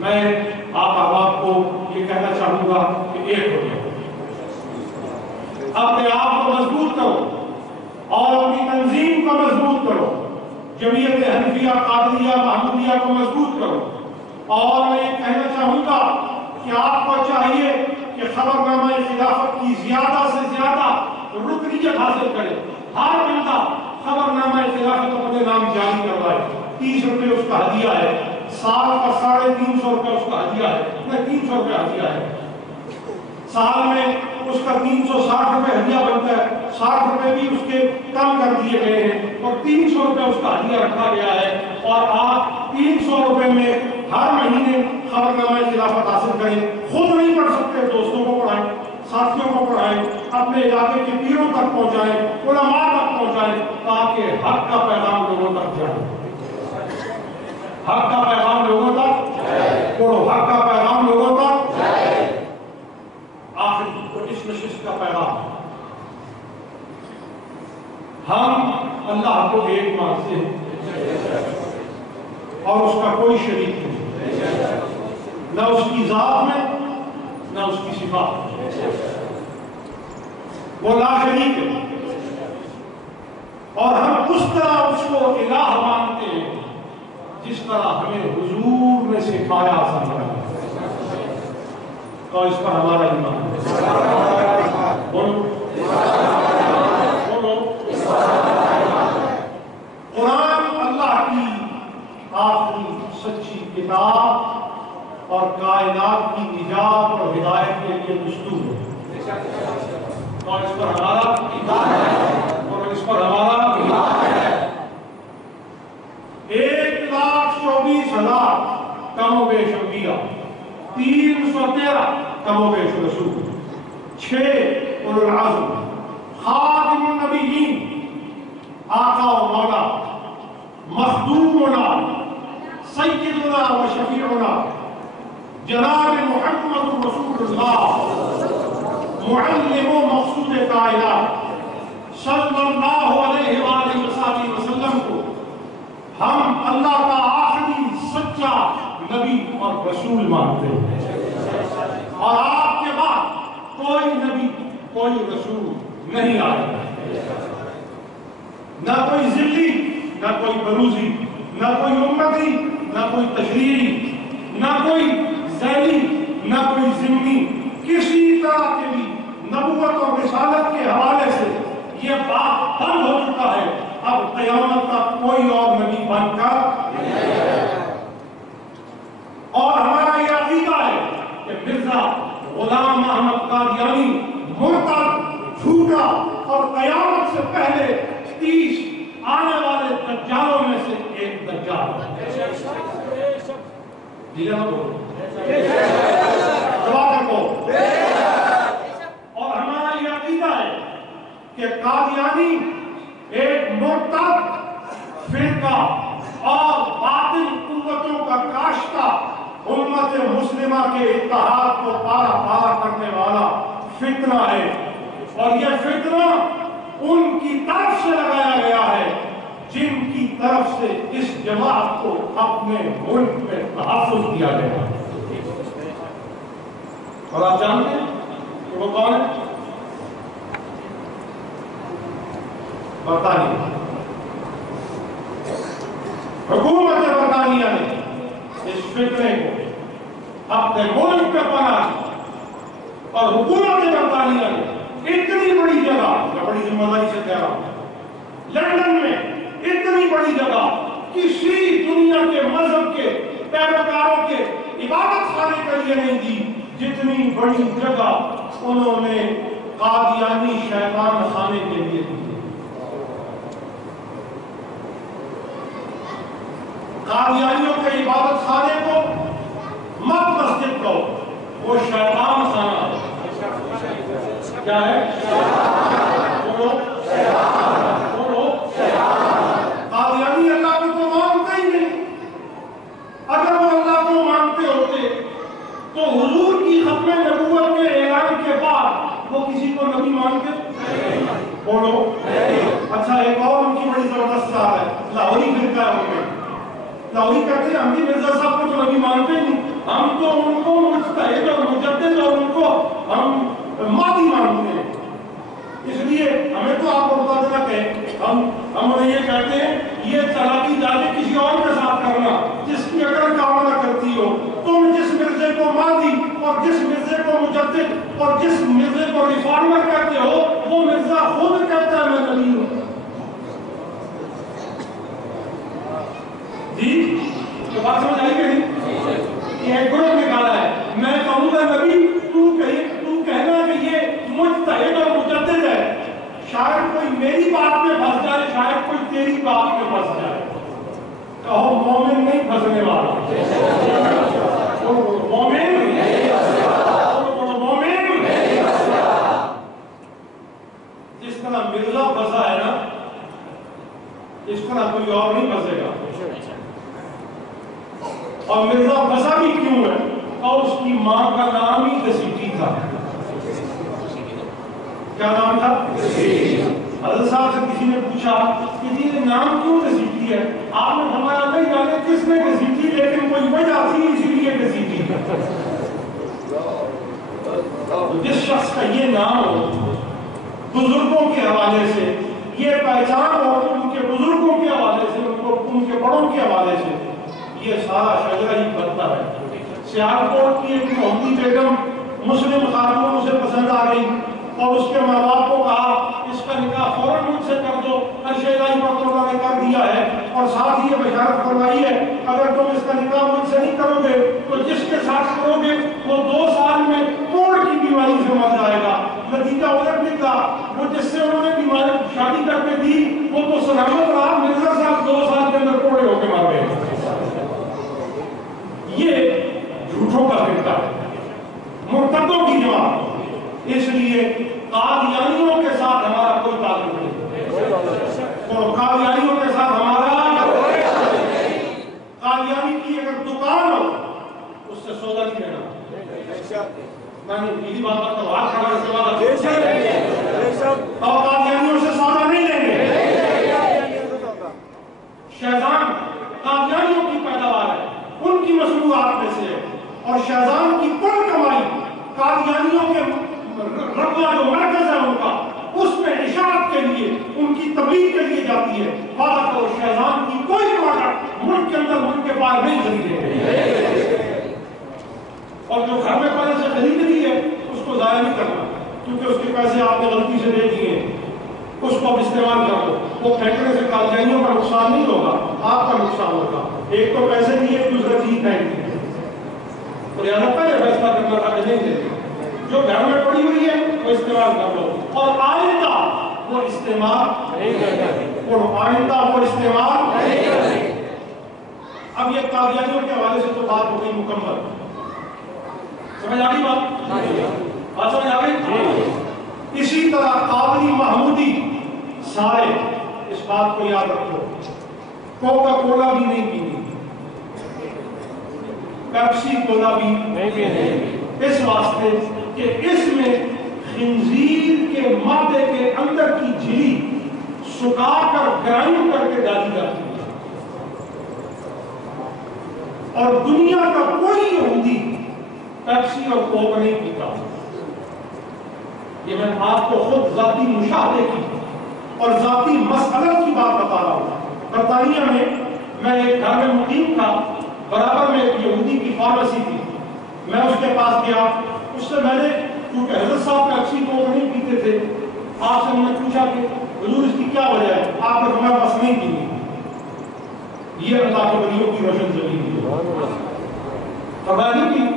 میں آپ احباب کو یہ کہنا چاہوں گا کہ ایک ہو جائے، اپنے آپ کو مضبوط کرو اور اپنی تنظیم کو مضبوط کرو، جمعیت حنفیہ قادریہ محمودیہ کو مضبوط کرو. اور میں یہ کہنا چاہوں گا کہ آپ کو چاہیے کہ خبرنامہ خلافت کی زیادہ سے زیادہ رکنیت حاصل کرے. ہر بندہ خبرنامہ خلافت اپنے نام جاری کروائے. 30 روپے اس کا ہدیہ ہے، سال کا 350 روپے اس کا ہدیہ ہے، 300 روپے ہدیہ ہے. سال میں اس کا 360 روپے ہدیہ بنتا ہے. 60 روپے بھی اس کے کم کر دیے گئے ہیں اور 300 روپے اس کا ہدیہ رکھا گیا ہے. اور آپ 300 روپے میں ہر مہینے خبرنامہ خلافت حاصل کریں. خود نہیں پڑھ سکتے، دوستوں کو پڑھائیں، ساتھیوں کو پڑھائیں، اپنے علاقے کے پیروں تک پہنچائیں، علماء تک پہنچائیں، تاکہ حق کا پیغام لوگوں تک جائے. حق کا پیغام لوگوں تک پڑھو، حق کا پیغام لوگوں تک. آخر اس نشست کا پیغام، ہم اللہ کو ایک مانتے ہیں اور اس کا کوئی شریک نہیں، نہ اس کی ذات میں نہ اس کی صفات میں. وہ لا شریک ہے اور ہم اس طرح اس کو الہ مانتے ہیں جس طرح ہمیں حضور نے سکھایا سمجھایا. تو اس پر ہمارا ایمان قرآن اللہ کی آخری سچی کتاب اور کائنات کی نجات اور ہدایت کے لیے دستور ہے. اور اس پر ہمارا ایمان ہے اور اس پر ہمارا ایمان ہے. 1,24,000 کم و بیش انبیاء، 313 کم و بیش رسول، 6 اولو العزم، خاتم النبیین، آقا و مولا، مخدومنا، سیدنا و شفیعنا جناب محمد رسول اللہ، معلم و مقصود کائنات صلی اللہ علیہ وآلہ وسلم کو ہم اللہ کا آخری سچا نبی اور رسول مانتے ہیں. اور آپ کے بعد کوئی نبی کوئی رسول نہیں آئے، نہ کوئی ذلی، نہ کوئی بروزی، نہ کوئی امتی، نہ کوئی تشریعی، نہ کوئی ذیلی، نہ کوئی ضمنی. کسی طرح کے بھی نبوت اور رسالت کے حوالے سے یہ بات بند ہو چکا ہے. اب قیامت تک کوئی اور نبی بن کر اور ہمارا یہ عقیدہ ہے کہ مرزا غلام احمد قادیانی مرتد، جھوٹا اور قیامت سے پہلے 30 آنے والے دجالوں میں سے ایک دجال ہے. اور ہمارا یہ عقیدہ ہے کہ قادیانی ایک مرتد فرقہ اور باطل قوتوں کا کاشتہ، امت مسلمہ کے اتحاد کو پارا پارا کرنے والا فتنہ ہے. اور یہ فتنہ ان کی طرف سے لگایا گیا ہے جن کی طرف سے اس جماعت کو اپنے ملک میں تحفظ دیا گیا. اور آپ جانتے ہیں کہ وہ کون ہے؟ برطانیہ. حکومت برطانیہ نے اس فتنے کو اپنے ملک پہ بنا اور حکومت برطانیہ نے اتنی بڑی جگہ، میں بڑی ذمہ داری سے کہہ رہا ہوں، لندن میں اتنی بڑی جگہ کسی دنیا کے مذہب کے پیروکاروں کے عبادت خانے کے لیے نہیں دی جتنی بڑی جگہ انہوں نے قادیانی شیطان خانے کے لیے دی. قادیانیوں کے عبادت خانے کو مت مسجد کو، وہ شیطان خانہ ہے. کیا ہے؟ بولو بولو. قادیانی اللہ کو تو مانتے ہی نہیں. اگر وہ اللہ کو مانتے ہوتے تو حضور کی ختم نبوت کے اعلان کے بعد وہ کسی کو نبی مانتے؟ بولو. اچھا ایک اور ان کی بڑی زبردست بات ہے، لاہوری فرقہ ہے ان میں. لاہوری کہتے ہیں ہم بھی مرزا صاحب کو تو نبی مانتے نہیں، ہم تو ان کو مجتہد اور مجدد اور ان کو ہم مادی مانتے ہیں. اس لیے ہمیں تو آپ کو بتا دینا کہ ہم انہیں یہ کہتے ہیں یہ چالاکی جاتے کسی اور کے ساتھ کرنا جس کی اگر کامنا کرتی ہو. تم جس مرزے کو مادی اور جس مرزے کو مجدد اور جس مرزے کو ریفارمر کہتے ہو وہ مرزا خود کہتا ہے میں نبی ہوں. جی تو بات سمجھ آئی کہ نہیں؟ یہ ایک گروہ نکالا ہے. میں کہوں گا نبی تو کہنا کہ یہ مجتہد اور مجدد ہے. شاید کوئی میری بات میں پھنس جائے، شاید کوئی تیری بات میں پھنس جائے. کہو مومن نہیں پھنسنے والا. مومن جس طرح مرزا پھنسا ہے نا اس طرح کوئی اور نہیں پھنسے گا. اور مرزا پھنسا بھی کیوں ہے؟ اور اس کی ماں کا نام ہی گسیٹی تھا. کیا نام تھا؟ حضرت صاحب سے کسی نے پوچھا کہ یہ نام کیوں گسیٹی ہے؟ آپ نے فرمایا نہیں جانے کس نے گسیٹی، لیکن کوئی وجہ تھی اسی لیے گسیٹی. جس شخص کا یہ نام ہو بزرگوں کے حوالے سے، یہ پہچان ہو ان کے بزرگوں کے حوالے سے، ان کے بڑوں کے حوالے سے، یہ سارا شجرہ ہی بنتا ہے. سیالکوٹ کی ایک محمدی بیگم مسلم خاتون اسے پسند آ گئی اور اس کے ماں باپ کو کہا اس کا نکاح فوراً مجھ سے کر دو. الہی پر تو نے کر دیا ہے اور ساتھ ہی یہ بشارت فرمائی ہے اگر تم اس کا نکاح مجھ سے نہیں کرو گے تو جس کے ساتھ کرو گے وہ 2 سال میں کوڑ کی بیماری سے مر جائے گا. نتیجہ ادھر نکلا وہ جس سے انہوں نے بیماری شادی کر کے دی وہ تو سلامت رہا، مرزا صاحب 2 سال کے اندر کوڑے ہو کے مر گئے. یہ جھوٹوں کا فرقہ ہے، مرتدوں کی جماعت. اس لیے قادیانیوں کے ساتھ ہمارا کوئی تعلق نہیں. اور قادیانیوں کے ساتھ ہمارا قادیانی کی اگر دکان ہو اس سے سودا نہیں لینا. میں نے پیلی بات کرتا ہوں ہاتھ کھڑا سے بات اور قادیانیوں سے سودا نہیں لیں گے. شہزان قادیانیوں کی پیداوار ہے، ان کی مصنوعات میں سے ہے اور شہزان کی کل کمائی قادیانیوں کے رقبہ جو مرکز ہے ان کا اس میں اشاعت کے لیے ان کی تبلیغ کے لیے جاتی ہے. بات کرو شہزان کی کوئی کمائی ملک کے اندر ملک کے باہر نہیں خریدے اور جو گھر میں پہلے سے خرید لی ہے اس کو ضائع نہیں کرنا کیونکہ اس کے پیسے آپ نے غلطی سے دے دیے اس کو اب استعمال کر دو. وہ پھینکنے سے قادیانیوں کا نقصان نہیں ہوگا، آپ کا نقصان ہوگا. ایک تو پیسے دیے دوسرا چیز پھینک دی اور یہاں پہلے فیصلہ کرنا تھا کہ نہیں دیتے. جو گھر میں پڑی ہوئی ہے وہ استعمال کر لو اور آئندہ وہ استعمال نہیں کرنا اور آئندہ وہ استعمال نہیں کرنا. اب یہ قادیانیوں کے حوالے سے تو بات ہو گئی مکمل. سمجھ آ گئی بات سمجھ آ گئی. اسی طرح قادری محمودی سارے اس بات کو یاد رکھو کوکا کولا بھی نہیں پینی، پیپسی کولا بھی نہیں پینی اس واسطے کہ اس میں خنزیر کے مادے کے اندر کی جھلی سکا کر گرائنڈ کر کے ڈالی جاتی ہے اور دنیا کا کوئی یہودی پیپسی اور کوک نہیں پیتا. یہ میں آپ کو خود ذاتی مشاہدے کی اور ذاتی مسئلہ کی بات بتا رہا ہوں. برطانیہ میں ایک گھر میں مقیم تھا، برابر میں ایک یہودی کی فارمیسی تھی. میں اس کے پاس گیا، اس سے میں نے، کیونکہ حضرت صاحب پیپسی کوک نہیں پیتے تھے، آپ سے میں نے پوچھا کہ حضور اس کی کیا وجہ ہے؟ آپ نے فرمایا بس نہیں پینی. یہ اللہ کے ولیوں کی روشن زمین ہے. فرمایا نہیں پینی.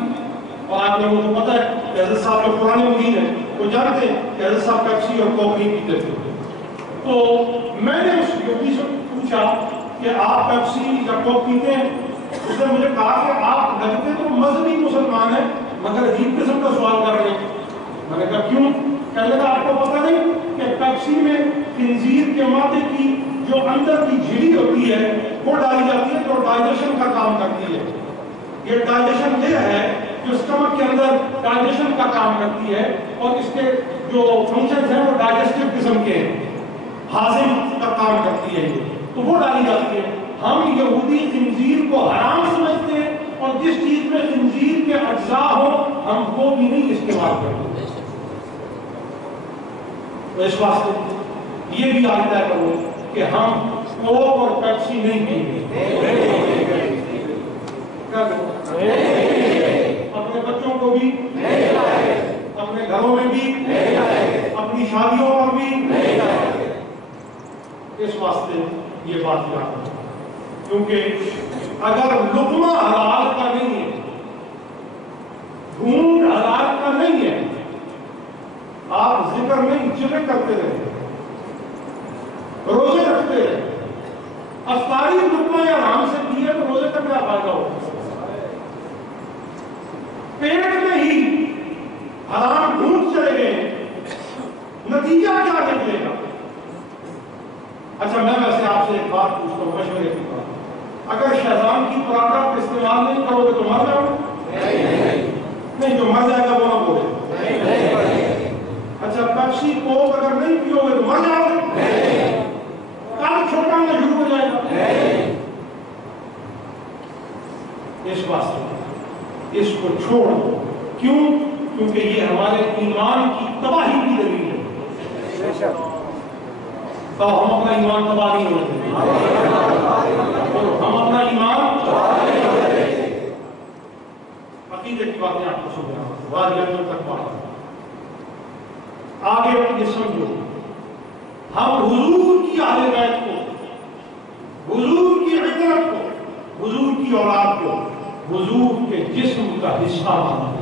اور آپ لوگوں کو پتہ ہے کہ حضرت صاحب جو قرآن مجید ہے وہ جانتے ہیں کہ حضرت صاحب پیپسی اور کوک نہیں پیتے تھے. تو میں نے اس یہودی سے پوچھا کہ آپ پیپسی یا کوک پیتے ہیں؟ اس نے مجھے کہا کہ آپ لگتے تو مذہبی مسلمان ہیں مگر عجیب قسم کا سوال کر رہے ہیں. میں نے کہا کیوں؟ کہنے لگا آپ کو پتہ نہیں کہ پیپسی میں خنزیر کے مادے کی جو اندر کی جھلی ہوتی ہے وہ ڈالی جاتی ہے جو ڈائجیشن کا کام کرتی ہے. یہ ڈائجیشن یہ ہے جو اسٹمک کے اندر ڈائجیشن کا کام کرتی ہے اور اس کے جو فنکشنز ہیں وہ ڈائجسٹو قسم کے ہیں، ہاضم کا کام کرتی ہے. تو وہ ڈالی جاتی ہے. ہم یہودی خنزیر کو حرام سمجھتے ہیں اور جس چیز میں خنزیر کے اجزاء ہو ہم وہ بھی نہیں استعمال کرتے. تو اس واسطے یہ بھی آتا ہے کرو کہ ہم کوک اور پیپسی نہیں پئیں گے. اپنے بچوں کو بھی، اپنے گھروں میں بھی، اپنی شادیوں پر بھی. اس واسطے یہ بات یاد ہے کیونکہ اگر لقمہ حلال کا نہیں ہے، ڈھونڈ حلال کا نہیں ہے، آپ ذکر نہیں جمع کرتے رہے، روزے رکھتے رہے، افطاری لقمہ یا حرام سے کیے تو روزے کا کیا فائدہ ہوگا؟ پیٹ میں ہی حرام ڈھونڈ چلے گئے، نتیجہ کیا نکلے گا؟ اچھا میں ویسے آپ سے ایک بات پوچھتا ہوں، مشورے کی بات. اگر شیطان کی پراڈکٹ استعمال نہیں کرو گے تو مر جاؤ گے؟ نہیں، جو مر جائے گا وہ نہ بولے. اچھا پیپسی کوک اگر نہیں پیو گے تو مر جاؤ گے؟ کام چھوٹا میں شروع ہو جائے گا. اس واسطے اس کو چھوڑ دو. کیوں؟ کیونکہ یہ ہمارے ایمان کی تباہی کی دلیل ہے. تو ہم اپنا ایمان تباہ نہیں ہونے دیں. ہم اپنا ایمان عقیدے کی باتیں آپ کو سمجھا واجبات تک پہنچا. آگے یہ سمجھو، ہم حضور کی اہل بیت کو، حضور کی عطرت کو، حضور کی اولاد کو حضور کے جسم کا حصہ مانتے ہیں.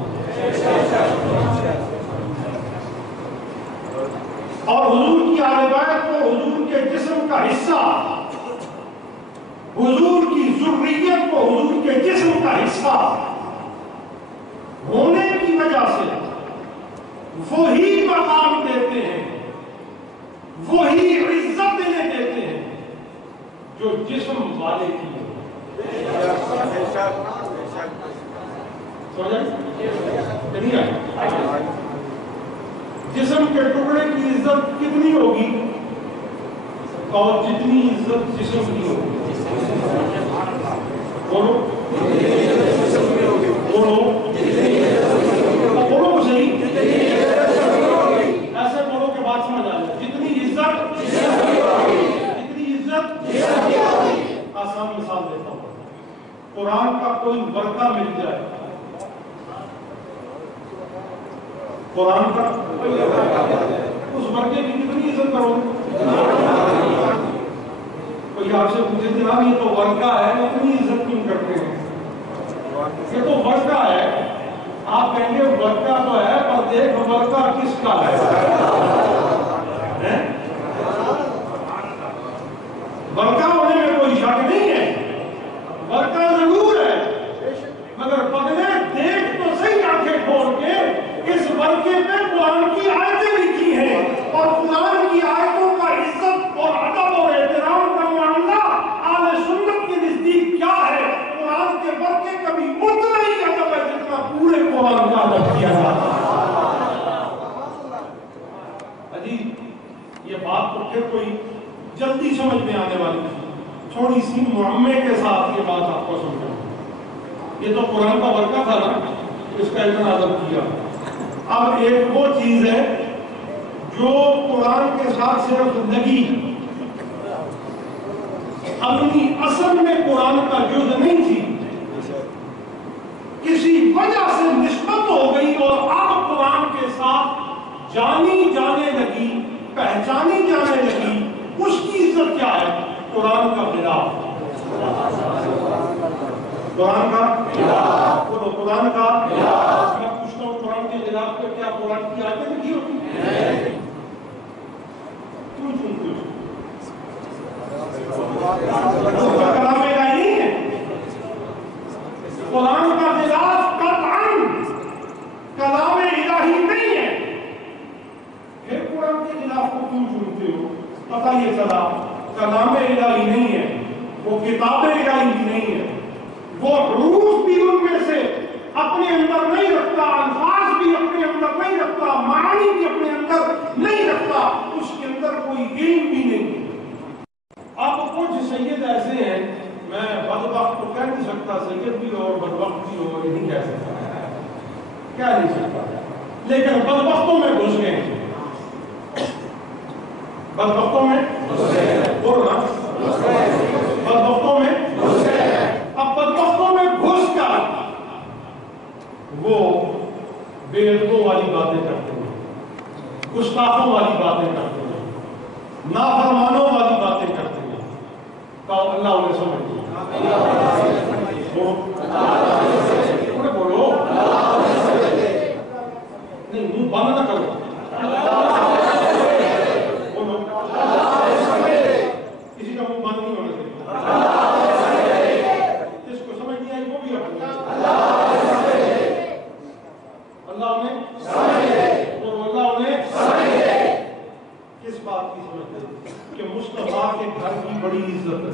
اور حضور کی اہل بیت کو حضور کے جسم کا حصہ، حضور کی ذریت کو حضور کے جسم کا حصہ ہونے کی وجہ سے وہی مقام دیتے ہیں، وہی عزت انہیں دیتے ہیں جو جسم والے کی ہے. جسم کے ٹکڑے کی عزت کتنی ہوگی اور جتنی عزت جسم کی ہوگی؟ بولو بولو بولو کو صحیح، ایسے بولو کہ بات سمجھ آ جائے. جتنی عزت، جتنی عزت. آسان مثال دیتا ہوں، قرآن کا کوئی ورقہ مل جائے، قرآن کا اس ورقے کی کتنی عزت کرو گے؟ کوئی آپ سے پوچھے جناب یہ تو ورقہ ہے، اتنی عزت کیوں کرتے ہیں؟ یہ تو ورقہ ہے. آپ کہیں گے ورقہ تو ہے پر دیکھ ورقہ کس کا ہے. ورقہ ہونے میں کوئی شک نہیں ہے، ورقہ ضرور ہے، مگر پگلے دیکھ تو صحیح آنکھیں کھول کے اس ورقے پہ قرآن کی آیتیں لکھی ہیں اور قرآن کی آیتوں کا عزت اور ادب اور احترام کا معاملہ اہل سنت کے نزدیک کیا ہے؟ قرآن کے ورقے کبھی اتنا ہی ادب ہے جتنا پورے قرآن کا ادب کیا جاتا ہے. عجیب، یہ بات تو پھر کوئی جلدی سمجھ میں آنے والی تھی. تھوڑی سی معمے کے ساتھ یہ بات آپ کو سمجھاؤں. یہ تو قرآن کا ورقہ تھا نا، اس کا کا اتنا ادب کیا. اب ایک وہ چیز ہے جو قرآن کے ساتھ صرف لگی، اپنی اصل میں قرآن کا جز نہیں تھی، کسی وجہ سے نسبت ہو گئی اور اب قرآن کے ساتھ جانی جانے لگی، پہچانی جانے لگی. اس کی عزت کیا ہے؟ قرآن کا خلاف. قرآن کا خلاف. قرآن کا خلاف. میں پوچھتا ہوں قرآن کے خلاف پہ کیا قرآن کی آیتیں لکھی ہوتی ہیں؟ کیوں سنتے ہو؟ کلام الہی نہیں ہے. قرآن کا خلاف قطعاً کلام الہی نہیں ہے. پھر قرآن کے خلاف کو کیوں سنتے ہو؟ پتہ یہ چلا کلام الہی نہیں ہے، وہ کتاب الہی بھی نہیں ہے، وہ حروف بھی ان میں سے اپنے اندر نہیں رکھتا، الفاظ بھی اپنے اندر نہیں رکھتا، معنی بھی اپنے اندر نہیں رکھتا، اس کے اندر کوئی علم بھی نہیں ہے. اب کچھ سید ایسے ہیں، میں بدبخت تو کہہ نہیں سکتا، سید بھی ہو اور بدبخت بھی ہو یہ نہیں کہہ سکتا، کہہ نہیں سکتا، لیکن بدبختوں میں گھس گئے ہیں. بدبختوں میں بولو نا، بدبختوں میں. اب بدبختوں میں گھس کر وہ بے ادبوں والی باتیں کرتے ہیں، گستاخوں والی باتیں کرتے ہیں، نافرمانوں والی باتیں کرتے ہیں. تو اللہ انہیں سمجھ دیا. بولو نہیں، منہ بند نہ کرو. کسی کا منہ بند نہیں ہونا چاہیے. جس کو سمجھ نہیں آئی وہ بھی رکھو. اللہ انہیں کس بات کی سمجھتے ہیں کہ مصطفیٰ کے گھر کی بڑی عزت ہے.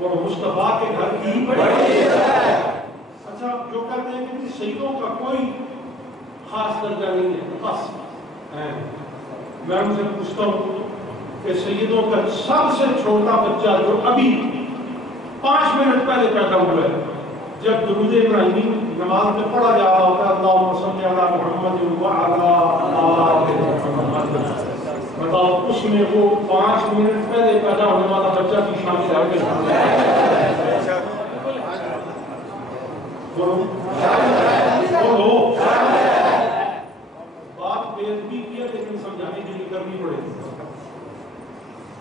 وہ مصطفیٰ کے گھر کی بڑی عزت ہے. اچھا، جو کہتے ہیں کہ سیدوں کا کوئی خاص درجہ نہیں ہے، بس میں ان سے پوچھتا ہوں کہ سیدوں کا سب سے چھوٹا بچہ جو ابھی 5 منٹ پہلے پیدا ہوا ہے، جب درود ابراہیمی نماز میں پڑھا جا رہا ہوتا ہے اللہم صلی علی محمد وعلی آل محمد، بتاؤ اس میں وہ 5 منٹ پہلے پیدا ہونے والا بچہ کی شامل ہے؟ بولو بات بے ادبی کی ہے لیکن سمجھانے کے لیے کرنی پڑے گی.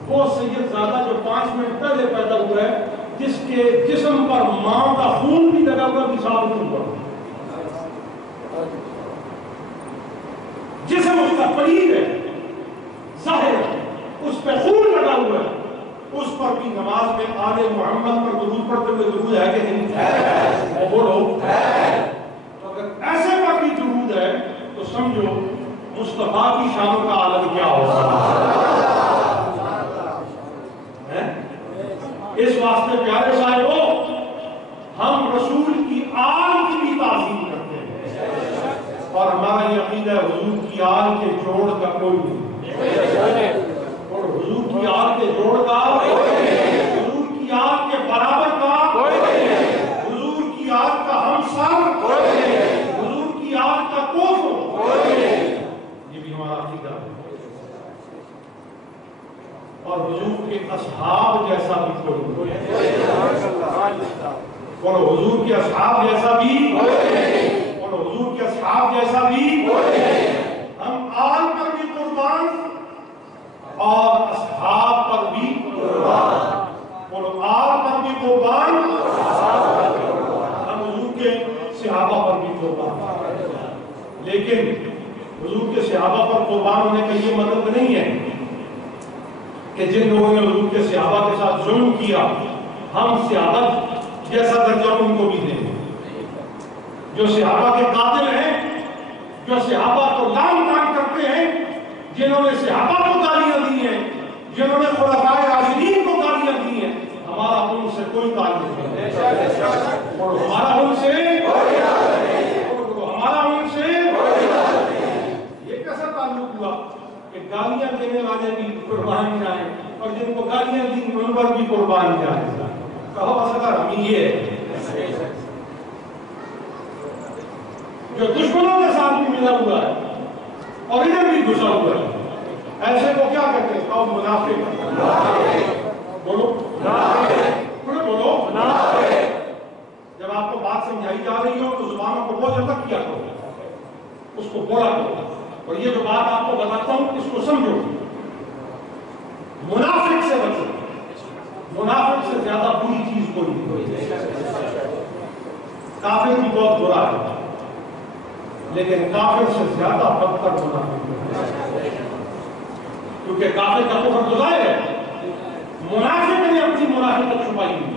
وہ سید زادہ جو 5 منٹ پہلے پیدا ہوا ہے، جس کے جسم پر ماں کا خون بھی لگا ہوا مثال پر، جسم اس کا قریب ہے، ظاہر ہے، اس پہ خون لگا ہوا ہے، اس پر بھی نماز میں آل محمد پر درود پڑھتے ہوئے درود ہے کہ نہیں ہے؟ بولو تو اگر ایسے پر بھی درود ہے تو سمجھو مصطفیٰ کی شان کا عالم کیا ہوگا. اس واسطے پیارے صاحبو ہم رسول کی آل کی بھی تعظیم کرتے ہیں اور ہمارا یہ عقیدہ ہے حضور کی آل کے جوڑ کا کوئی نہیں، اور حضور کی آل کے جوڑ کا حضور کی آل کے برابر کا حضور کی آل کا ہمسر حضور کی آل کا کوفر، یہ بھی ہمارا عقیدہ ہے. اور حضور کے اصحاب جیسا بھی کوئی، اور حضور کے اصحاب جیسا بھی، اور حضور کے اصحاب جیسا بھی. ہم آل پر بھی قربان اور اصحاب پر بھی قربان، اور آل پر بھی قربان، ہم حضور کے صحابہ پر بھی قربان. لیکن حضور کے صحابہ پر قربان ہونے کا یہ مطلب نہیں ہے کہ جن لوگوں نے حضور کے صحابہ کے ساتھ ظلم کیا ہم صحابہ جیسا درجہ ان کو بھی دیں. جو صحابہ کے قاتل ہیں، جو صحابہ کو لعن طعن کرتے ہیں، جنہوں نے صحابہ کو گالیاں دی ہیں، جنہوں نے خلفائے راشدین کو گالیاں دی ہیں، ہمارا ان سے کوئی تعلق نہیں، اور ہمارا ان سے یہ کیسا تعلق ہوا کہ گالیاں دینے والے بھی قربان جائیں اور جن کو گالیاں دی ان پر بھی قربان جائیں. کہو اصغر ہم یہ ہے جو دشمنوں کے ساتھ بھی ملا ہوا ہے اور ادھر بھی گھسا ہوا ہے، ایسے کو کیا کہتے ہیں؟ قوم منافق۔ بولو بولو۔ جب آپ کو بات سمجھائی جا رہی ہو تو زبانوں کو بہت الگ کیا کرو، اس کو بولا کرو، اور یہ جو بات آپ کو بتاتا ہوں اس کو سمجھو۔ منافق سے بچو، منافق سے زیادہ بری چیز کوئی نہیں۔ کافر بھی بہت برا ہے، لیکن کافر سے زیادہ بدتر منافق ہے، کیونکہ کافر کا کفر تو ظاہر ہے، منافق نے اپنی منافقت چھپائی ہوئی ہے۔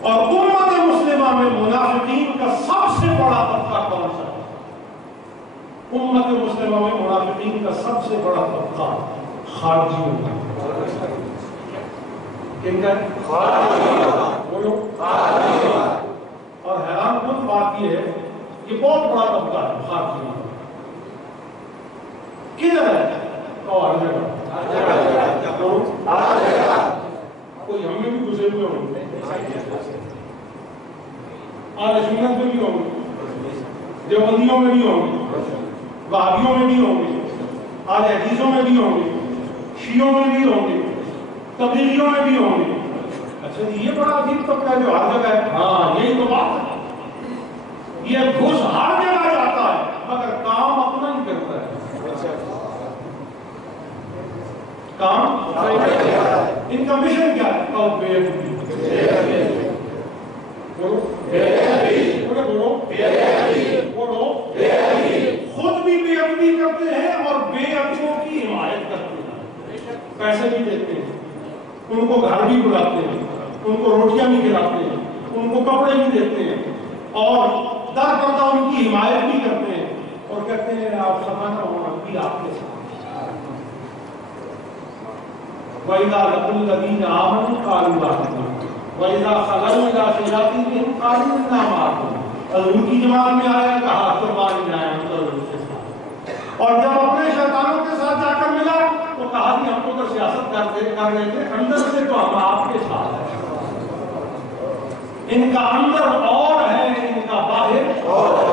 اور امت مسلمہ میں منافقین کا سب سے بڑا طبقہ کون سا ہے؟ امت مسلمہ میں منافقین کا سب سے بڑا طبقہ خارجیوں کا۔ کن کا؟ بولو۔ اور حیران کن بات یہ ہے کہ بہت بڑا طبقہ ہے خارجیوں کا۔ کدھر ہے؟ ہر جگہ۔ کوئی ہم میں بھی گھسے ہوئے ہوں گے، اہل سنت میں بھی ہوں گے، دیوبندیوں میں بھی ہوں گے، وہابیوں میں بھی ہوں گے، اہل حدیثوں میں بھی ہوں گے، شیعوں میں بھی ہوں گے، تبلیغیوں میں بھی ہوں گے۔ اچھا یہ بڑا عجیب طبقہ ہے جو ہر جگہ ہے۔ ہاں یہی تو بات ہے، یہ گھس ہر جگہ جاتا ہے مگر کام اپنا ہی کرتا ہے۔ کام ان کا مشن کیا ہے؟ بولو خود بھی بے ادبی کرتے ہیں اور بے ادبیوں کی حمایت کرتے ہیں، پیسے بھی دیتے ہیں، ان کو گھر بھی بلاتے ہیں، ان کو روٹیاں بھی کھلاتے ہیں، ان کو کپڑے بھی دیتے ہیں، اور در پردہ ان کی حمایت بھی کرتے ہیں، اور کہتے ہیں آپ سمانا ہونا بھی آپ کے ساتھ۔ وَإِذَا لَقُوا الَّذِينَ آمَنُوا قَالُوا آمَنَّا وَإِذَا خَلَوْا إِلَىٰ شَيَاطِینِهِمْ قَالُوا إِنَّا مَعَكُمْ۔ حضور کی جماعت میں آیا کہا قربان جائیں ہم تو حضور کے ساتھ، اور جب اپنے شیطانوں کے ساتھ جا کر ملا تو کہا کہ ہم تو سیاست کر رہے تھے، اندر سے تو ہم آپ کے ساتھ ہیں۔ ان کا اندر اور ہے، ان کا باہر اور ہے۔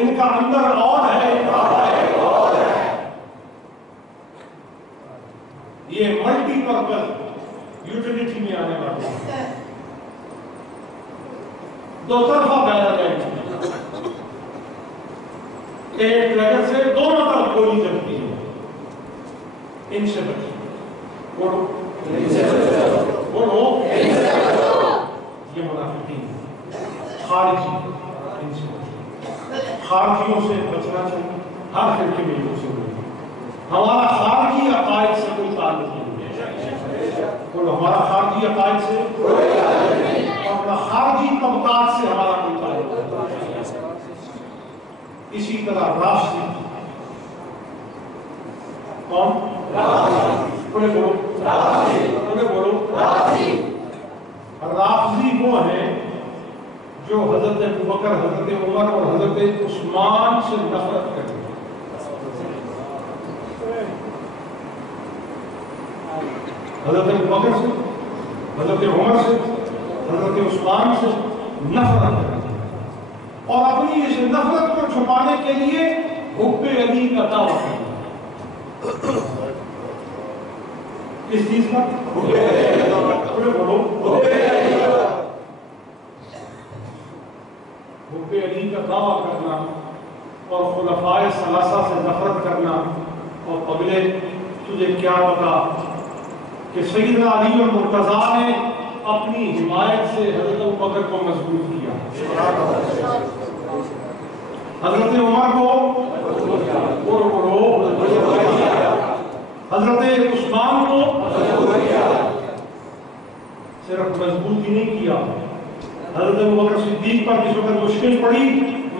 ان کا اندر اور ہے، ان کا باہر اور ہے۔ یہ ملٹی پرپز یوٹیلیٹی میں آنے والا ہے، دو طرفہ بیرل ہے، ایک ٹریگر سے دونوں طرف گولی چلتی ہے، ان سے بچو۔ بولو بولو، یہ منافقین خارجی، ان سے بچو۔ خارجیوں سے بچنا چاہیے، ہر فرقے میں لوگ سے ہوئے۔ ہمارا خارجی عقائد سے کوئی تعلق نہیں، بولو ہمارا خارجی عقائد سے اور نہ خارجی طبقات سے ہمارا کوئی تعلق نہیں۔ اسی طرح رافضی، کون؟ بولے بولو، بولے بولو۔ رافضی وہ ہیں جو حضرت ابوبکر، حضرت عمر اور حضرت عثمان سے نفرت کرتے ہیں۔ حضرت ابوبکر سے، حضرت عمر سے، حضرت عثمان سے نفرت کرتے ہیں، اور اپنی اس نفرت کو چھپانے کے لیے حب علی کا دعویٰ کرتے ہیں۔ کس چیز کا؟ بولو حب علی کا دعویٰ کرنا اور خلفائے ثلاثہ سے نفرت کرنا، اور پگلے تجھے کیا پتا کہ سیدنا علی اور مرتضیٰ نے اپنی حمایت سے حضرت ابوبکر کو مضبوط کیا، حضرت عمر کو حضرت عثمان کو صرف مضبوط ہی نہیں کیا، حضرت ابوبکر صدیق پر جس وقت مشکل پڑی،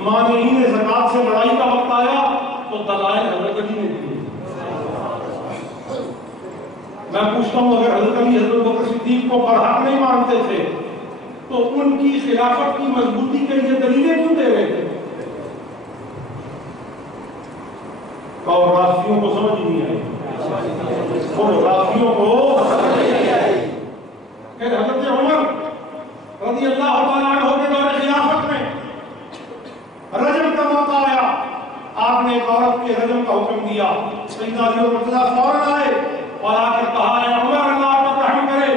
مانعین زکوٰۃ سے لڑائی کا وقت آیا تو دلائل حضرت علی نے دیے۔ میں پوچھتا ہوں اگر حضرت علی حضرت ابوبکر صدیق کو برحق نہیں مانتے تھے تو ان کی خلافت کی مضبوطی کے لیے دلیلیں کیوں دے رہے تھے؟ اور رافضیوں کو سمجھ نہیں آئی، اور رافضیوں کو کہ حضرت عمر رضی اللہ تعالیٰ عنہ کے دور خلافت میں کے رجم کا حکم دیا، سیدنا علی مرتضیٰ فوراً آئے اور آ کر کہا ہے عمر اللہ پر رحم کرے،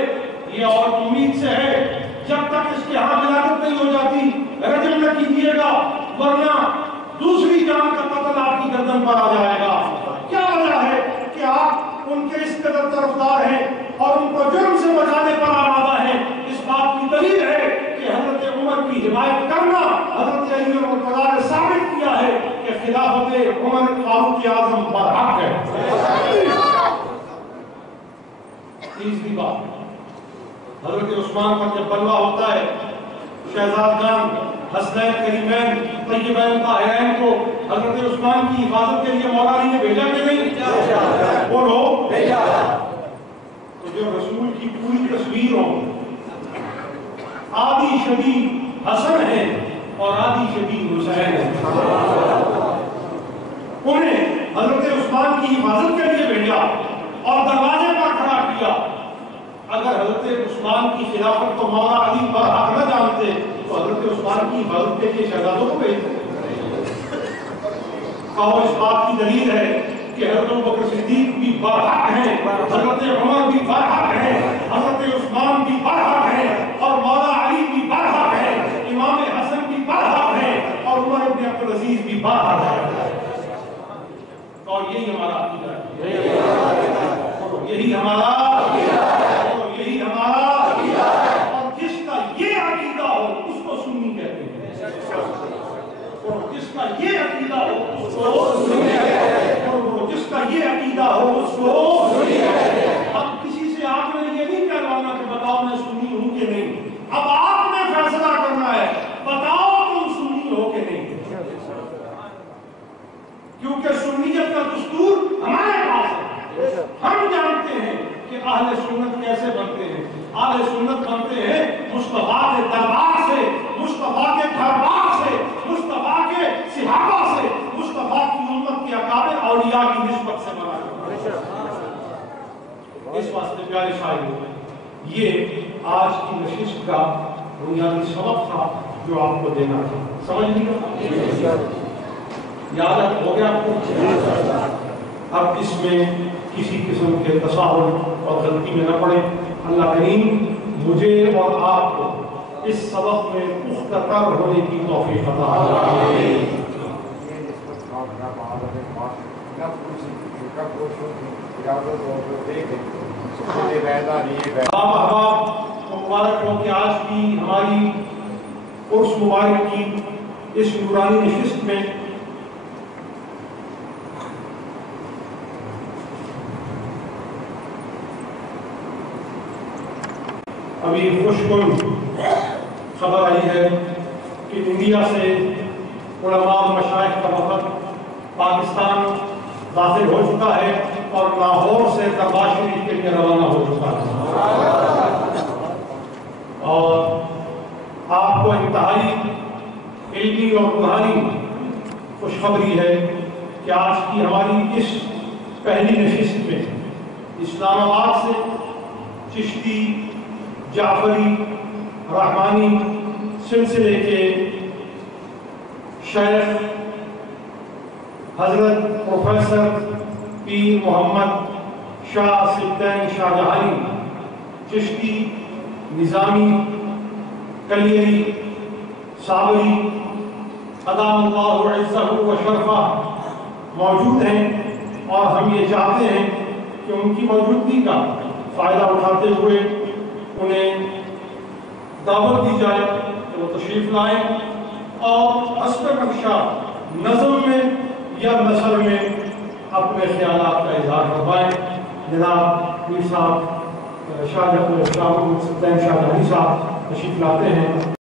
یہ عورت امید سے ہے، جب تک اس کے ہاں ولادت نہیں ہو جاتی رجم نہ کیجیے گا، ورنہ دوسری جان کا قتل آپ کی گردن پر آ جائے گا۔ کیا وجہ ہے کہ آپ ان کے اس قدر طرفدار ہیں اور ان کو جرم سے بچانے پر آمادہ ہیں؟ اس بات کی دلیل ہے کہ حضرت عمر کی حمایت کرنا حضرت علی مرتضیٰ نے ثابت کیا ہے کہ خلافت عمر فاروق اعظم برحق ہے۔ تیسری بات، حضرت عثمان پر جب بلوہ ہوتا ہے، شہزادگان حسنین کریمین طیبین طاہرین کو حضرت عثمان کی حفاظت کے لیے مولا علی نے بھیجا کہ نہیں؟ بولو بھیجا۔ تو جو رسول کی پوری تصویر ہو، آدھی شبیہ حسن ہے اور آدھی شبیہ حسین ہے، انہیں حضرت عثمان کی حفاظت کے لیے بھیجا اور دروازے پر کھڑا کیا۔ اگر حضرت عثمان کی خلافت کو مولا علی برحق نہ جانتے تو حضرت عثمان کی حفاظت کے لیے شہزادوں کو بھیجتے۔ اور اس بات کی دلیل ہے کہ حضرت ابوبکر صدیق بھی برحق ہیں، حضرت عمر بھی برحق ہیں، حضرت عثمان بھی برحق ہیں، اور مولا علی بھی برحق ہیں، امام حسن بھی برحق ہیں، اور عمر بن عبدالعزیز بھی برحق ہیں۔ اور یہی ہمارا عقیدہ ہے، یہی ہمارا اور جس کا یہ عقیدہ ہو اس کو سنی کہتے ہیں، اور جس کا یہ عقیدہ ہو اس کو سنی کہتے ہیں، اور جس کا یہ عقیدہ ہو اس کو سنی کہتے ہیں۔ اب کسی سے آپ نے یہ نہیں کروانا کہ بتاؤ میں سنی ہوں کہ نہیں، اب آپ نے فیصلہ کرنا ہے بتاؤ تم سنی ہو کہ نہیں، کیونکہ سنیت کا دستور ہمارے پاس ہے۔ ہم جانتے ہیں کہ اہل سنت کیسے بنتے ہیں۔ اہل سنت بنتے ہیں مصطفیٰ کے دربار سے، مصطفیٰ کے گھر سے، مصطفیٰ کے صحابہ سے، مصطفیٰ کی امت کے اکابر اولیاء کی نسبت سے بنا ہے۔ اس واسطے پیارے شاہدوں، یہ آج کی نشست کا بنیادی سبق تھا جو آپ کو دینا تھا۔ سمجھ لیا؟ یاد ہو گیا آپ کو؟ اب اس میں کسی قسم کے تصاہل اور غلطی میں نہ پڑے۔ اللہ کریم مجھے اور آپ کو اس سبق میں پختہ تر ہونے کی توفیق عطا فرمائے۔ احباب مبارک ہو کہ آج کی ہماری عرس مبارک کی اس نورانی نشست میں ابھی خوش کن خبر آئی ہے کہ انڈیا سے علماء و مشائخ کا وفد پاکستان داخل ہو چکا ہے اور لاہور سے دربار شریف کے لیے روانہ ہو چکا ہے، اور آپ کو انتہائی علمی اور روحانی خوشخبری ہے کہ آج کی ہماری اس پہلی نشست میں اسلام آباد سے چشتی، جعفری، رحمانی سلسلے کے شیخ حضرت پروفیسر پیر محمد شاہ سبطین شاہ جہانی چشتی، نظامی، کلیری، صابری ادام اللہ عزہ و شرفہ موجود ہیں، اور ہم یہ چاہتے ہیں کہ ان کی موجودگی کا فائدہ اٹھاتے ہوئے انہیں دعوت دی جائے کہ وہ تشریف لائیں اور حسب نقشہ نظم میں یا نثر میں اپنے خیالات کا اظہار کروائیں۔ جناب میر صاحب شاہ محمد سبطین شاہ جہانی صاحب تشریف لاتے ہیں۔